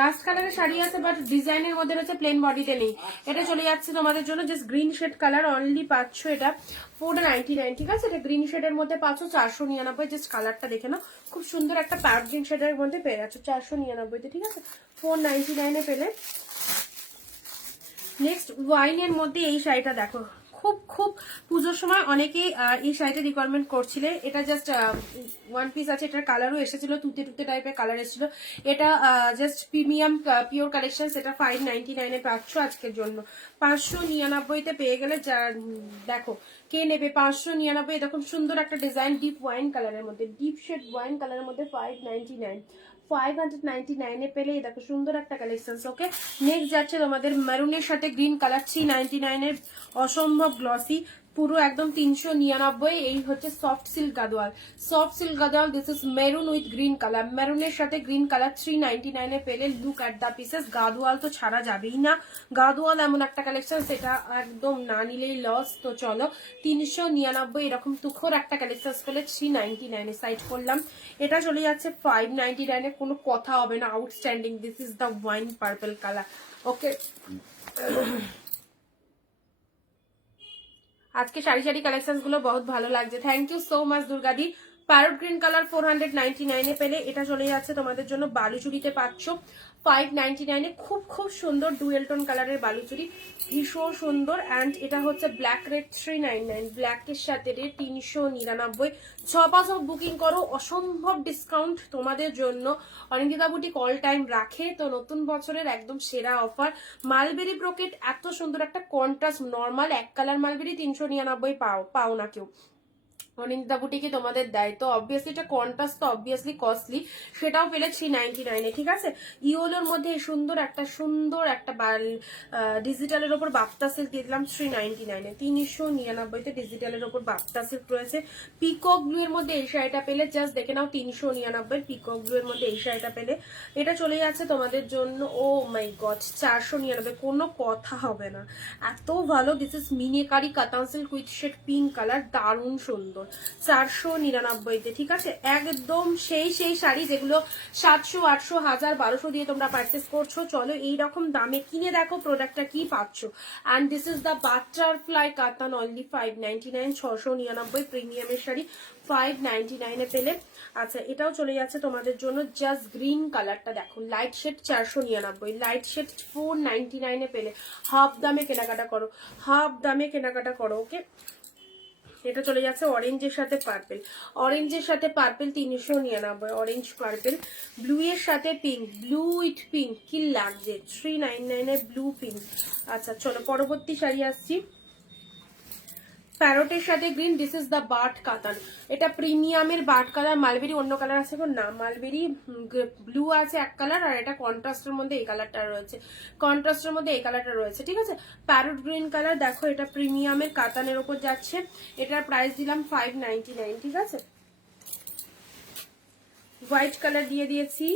রাস্ট কালারের শাড়ি আছে বাট ডিজাইনের মধ্যে রয়েছে, প্লেন বডিতে নেই। এটা চলে যাচ্ছে তোমাদের জন্য just green shade colour, only পাচ্ছ এটা 499, ঠিক আছে? এটা গ্রিন শেডের মধ্যে পাচ্ছ 499, জাস্ট কালারটা দেখে নাও, খুব সুন্দর একটা প্যারট গ্রিন শেডের মধ্যে পেয়ে যাচ্ছ 499-তে, ঠিক আছে? 499-এ পেলে। নেক্সট ওয়াইনের মধ্যে এই শাড়িটা দেখো, খুব খুব পুজোর সময় অনেকেই এই শাড়িটা রিকোয়ারমেন্ট করছিলে। এটা জাস্ট ওয়ান পিস আছে, এটার কালারও এসেছিল, তুতে তুতে টাইপের কালার এসেছিল। এটা জাস্ট প্রিমিয়াম পিওর কালেকশন, এটা 599-এ পাচ্ছ আজকের জন্য। 599-তে পেয়ে গেলে দেখো কে নেবে 599। এরকম সুন্দর একটা ডিজাইন ডিপ ওয়াইন কালারের মধ্যে, ডিপ শেড ওয়াইন কালারের মধ্যে 599-এ পেলে। দেখো সুন্দর একটা কালেকশন। ওকে, নেক্সট যাচ্ছে তোমাদের মেরুনের সাথে গ্রিন কালার, 399-এর অসম্ভব গ্লসি, পুরো একদম 399। এই হচ্ছে soft silk Gadwal, soft silk Gadwal. This is maroon with green colour, মেরুনের সাথে গ্রিন কালার, 399-এ পেলে। Look at the pieces, Gadwal তো ছাড়া যাবেই না। গাদোয়াল এমন একটা কালেকশন, সেটা একদম না নিলেই লস। তো চলো 399 এরকম তুখোর একটা কালেকশন পেলে 399-এ সাইড করলাম। এটা চলে যাচ্ছে 599-এ, কোনো কথা হবে না, outstanding. This is the wine purple colour. Okay, আজকে শাড়ি শাড়ি কালেকশন গুলো বহুত ভালো লাগছে, থ্যাংক ইউ সো মাচ দুর্গাদি। প্যারট গ্রিন কালার 499-এ পেলে। এটা চলে যাচ্ছে তোমাদের জন্য বালুচুরিতে পাচ্ছ 599-এ, খুব খুব সুন্দর ডুয়েল টোন কালারের বালুচুরি, ভীষণ সুন্দর। অ্যান্ড এটা হচ্ছে ব্ল্যাক রেড 399, ব্ল্যাকের সাথে রেড 399। 6 অফ বুকিং করো, অসম্ভব ডিসকাউন্ট তোমাদের জন্য। অনিন্দিতা বুটিক অল টাইম রাখে, তো নতুন বছরের একদম সেরা অফার। মালবেরি ব্রোকেট, এত সুন্দর একটা কন্ট্রাস্ট, নর্মাল এক কালার মালবেরি 399 পাও না কেউ, অনিন্দিতা বুটিকে তোমাদের দেয়। তো অবভিয়াসলি এটা কন্ট্রাস্ট, তো অবভিয়াসলি কস্টলি, সেটাও পেলে 399-এ, ঠিক আছে? ইওলোর মধ্যে সুন্দর একটা ডিজিটালের ওপর বাপ্তা সিল্ক দিয়ে দিলাম 399-এ, 399-তে ডিজিটালের ওপর বাপ্তা সিল্ক রয়েছে। পিকক ব্লু এর মধ্যে এই শাড়িটা পেলে, জাস্ট দেখে নাও 399, পিকক ব্লু এর মধ্যে এই শাড়িটা পেলে। এটা চলে যাচ্ছে তোমাদের জন্য, ও মাই গড, 499, কোনো কথা হবে না, এত ভালো। This is Meenakari Katan silk with shade pink colour, দারুণ সুন্দর, 499-তে, ঠিক আছে? একদম সেই শাড়ি যেগুলো 700, 800, 1000, 1200 দিয়ে তোমরা পারচেস করছো। চলো এইরকম দামে কিনে দেখো প্রোডাক্টটা কি পাচ্ছ। And this is the butterfly কাতান, অনলি 599, 699 প্রিমিয়ামের শাড়ি 599-এ পেলে। আচ্ছা, এটাও চলে যাচ্ছে তোমাদের জন্য জাস্ট গ্রিন কালারটা দেখো, লাইট শেড 499, লাইট শেড 499-এ পেলে। হাফ দামে কেনাকাটা করো, হাফ দামে কেনাকাটা করো। ওকে, এটা চলে যাচ্ছে অরেঞ্জের সাথে পার্পেল, অরেঞ্জের সাথে পার্পেল 399, অরেঞ্জ পার্পেল, ব্লু এর সাথে পিঙ্ক, ব্লু উইথ পিঙ্ক, কি লাগছে 399-এর ব্লু পিঙ্ক। আচ্ছা চলো পরবর্তী শাড়ি আসছি, প্যারোটের সাথে green, this is the but কাতান। এটা প্রিমিয়ামের বাট কালার, মালবেরি অন্য কালার আছে না, মালবেরি ব্লু আছে এক কালার, আর এটা কন্ট্রাস্টের মধ্যে এই কালারটা রয়েছে, কন্ট্রাস্টের মধ্যে এই কালারটা রয়েছে, ঠিক আছে? প্যারোট গ্রিন কালার দেখো, এটা প্রিমিয়ামের কাতানের ওপর যাচ্ছে। এটার প্রাইস দিলাম 599, ঠিক আছে? হোয়াইট কালার দিয়ে দিয়েছি।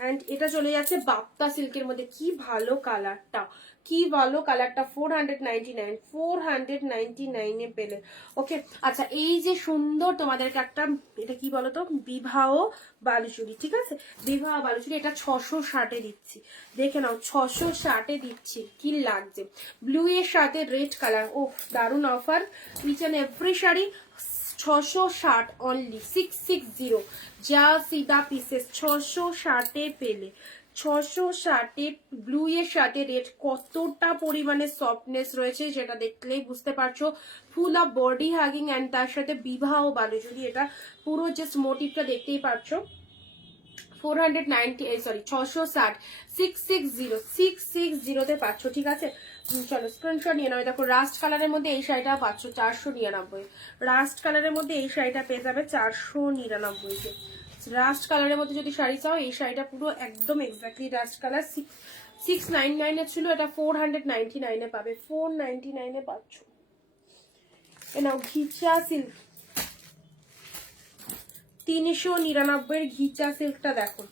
অ্যান্ড এটা চলে যাচ্ছে বাপ্তা সিল্কের মধ্যে, কি ভালো কালারটা, কি ভালো কালারটা, 499-এ পেলে। ওকে, আচ্ছা এই যে সুন্দর তোমাদেরকে একটা, এটা কি বলতো, বিবাহ বালুচুরি, ঠিক আছে? বিবাহ বালুচুরি, এটা 660-এ দিচ্ছি, দেখে নাও 660-এ দিচ্ছি, কি লাগছে। ব্লু এর সাথে রেড কালার, ও দারুণ offer, each and every sari 660, only 660, যা সিধা পিসেস 660-এ পেলে। 660-এ ব্লু এর সাথে রেড, কতটা পরিমাণে সফটনেস রয়েছে সেটা দেখলেই বুঝতে পারছো। ফুল অফ বডি হ্যাগিং, অ্যান্ড তার সাথে বিবাহ বালুচুরি, এটা পুরো জাস্ট মোটিভটা দেখতেই পাচ্ছো। 660, 660-তে পাচ্ছ, ঠিক আছে? চলো স্ক্রিনশট নিয়ে নাও। দেখো রাস্ট কালারের মধ্যে এই শাড়িটা পাচ্ছ 499, রাস্ট কালারের মধ্যে এই শাড়িটা পেয়ে যাবে 499-তে। রাস্ট কালারের মধ্যে যদি শাড়ি চাও, এই শাড়িটা পুরো একদম এক্স্যাক্টলি রাস্ট কালার, 699 ছিল, এটা 499-এ পাবে, 499-এ পাচ্ছ। এ নাও ঘিচা সিল্ক, 399-এর ঘিচা সিল্কটা দেখো,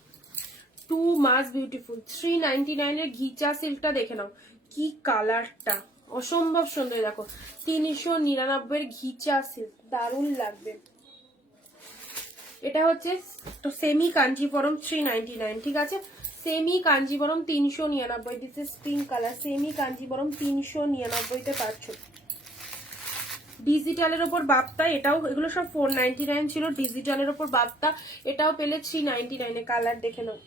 টু মাস বিউটিফুল। 399-এর ঘিচা সিল্কটা দেখে নাও, কি কালারটা, অসম্ভব সুন্দর। দেখো 399-এর ঘিচা সিল্ক, দারুণ লাগবে। এটা হচ্ছে সেমি কাঞ্জিবরম 399, ঠিক আছে? Semi Kanjeevaram 399, this is pink colour. Semi Kanjeevaram 399 পাচ্ছ। ডিজিটালের ওপর বাপ্তা, এটাও, এগুলো সব 499 ছিল। ডিজিটালের ওপর বাপ্তা এটাও পেলে 399 কালার দেখে নাও।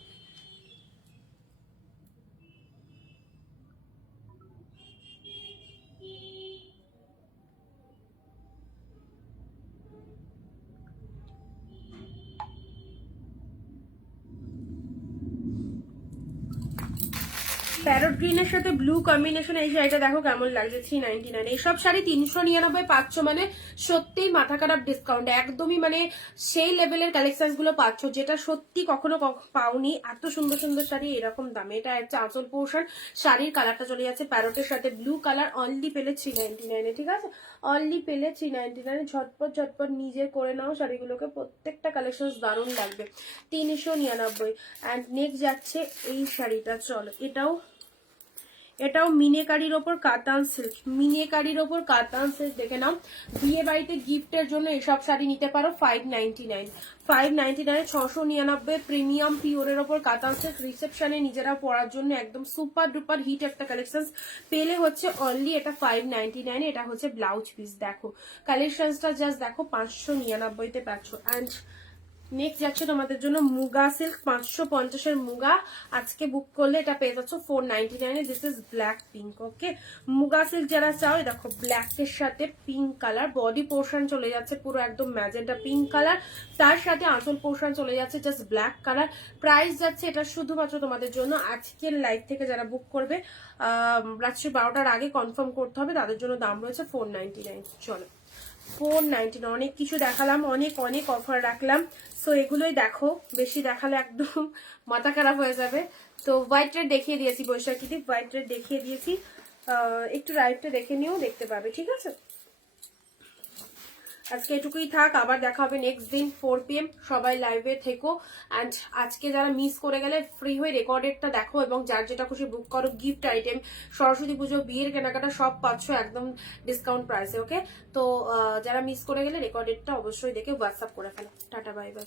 প্যারট গ্রিনের সাথে ব্লু কম্বিনেশন, এই শাড়িটা দেখো কেমন লাগছে, 399। এইসব শাড়ি 399 পাচ্ছ মানে সত্যিই মাথা খারাপ ডিসকাউন্ট, একদমই মানে সেই লেভেলের কালেকশন গুলো পাচ্ছ যেটা সত্যি কখনো পাওনি। এত সুন্দর সুন্দর শাড়ি এরকম দামে। এটা একটা আঁচল পোর্শন, শাড়ির কালারটা চলে যাচ্ছে প্যারটের সাথে ব্লু কালার, অনলি পেলে 399, ঠিক আছে? অনলি পেলে 399। ঝটপট ঝটপট নিজে করে নাও শাড়িগুলোকে, প্রত্যেকটা কালেকশন দারুণ লাগবে। 399। অ্যান্ড নেক্সট যাচ্ছে এই শাড়িটা, চলো এটাও মিনেকারির ওপর কাতান সিল্ক, মিনেকারির ওপর কাতান সিল্ক দেখে নাও। বিয়ে বাড়িতে গিফটের জন্য এসব শাড়ি নিতে পারো 599, 599, 699 প্রিমিয়াম পিওরের ওপর কাতান সিল্ক। রিসেপশনে নিজেরা পরার জন্য একদম সুপার ডুপার হিট একটা কালেকশন পেলে হচ্ছে অনলি এটা 599। এটা হচ্ছে ব্লাউজ পিস, দেখো কালেকশনসটা জাস্ট দেখো, 599 পাচ্ছ। অ্যান্ড নেক্সট যাচ্ছে তোমাদের জন্য মুগা সিল্ক, 550-এর মুগা। আজকে বুক করলে এটা পেয়ে যাচ্ছ 499। This is black pink, okay? Muga silk যারা চাও, দেখো ব্ল্যাকের সাথে পিঙ্ক কালার, বডি পোর্শন চলে যাচ্ছে পুরো একদম ম্যাজেন্টা পিঙ্ক কালার, তার সাথে আঁচল পোর্শন চলে যাচ্ছে জাস্ট ব্ল্যাক কালার। প্রাইস যাচ্ছে এটা শুধুমাত্র তোমাদের জন্য আজকের লাইভ থেকে যারা বুক করবে রাত্রি 12টার আগে কনফার্ম করতে হবে, তাদের জন্য দাম রয়েছে 499। চলো 499, অনেক কিছু দেখালাম, অনেক অনেক অফার রাখলাম। সো এগুলোই দেখো, বেশি দেখালে একদম মাথা খারাপ হয়ে যাবে। তো হোয়াইট রেড দেখিয়ে দিয়েছি, বৈশাখীতে হোয়াইট রেড দেখিয়ে দিয়েছি, একটু লাইভটা দেখে নিও, দেখতে পাবে, ঠিক আছে? আজকে এটুকুই থাক, আবার দেখা হবে নেক্সট দিন 4 PM। সবাই লাইভে থেকো। অ্যান্ড আজকে যারা মিস করে গেলে ফ্রি হয়ে রেকর্ডেডটা দেখো, এবং যার যেটা খুশি বুক করো। গিফট আইটেম, সরস্বতী পুজো, বিয়ের কেনাকাটা সব পাচ্ছ একদম ডিসকাউন্ট প্রাইসে, ওকে? তো যারা মিস করে গেলে রেকর্ডেডটা অবশ্যই দেখে হোয়াটসঅ্যাপ করে ফেলো। Tata, bye bye.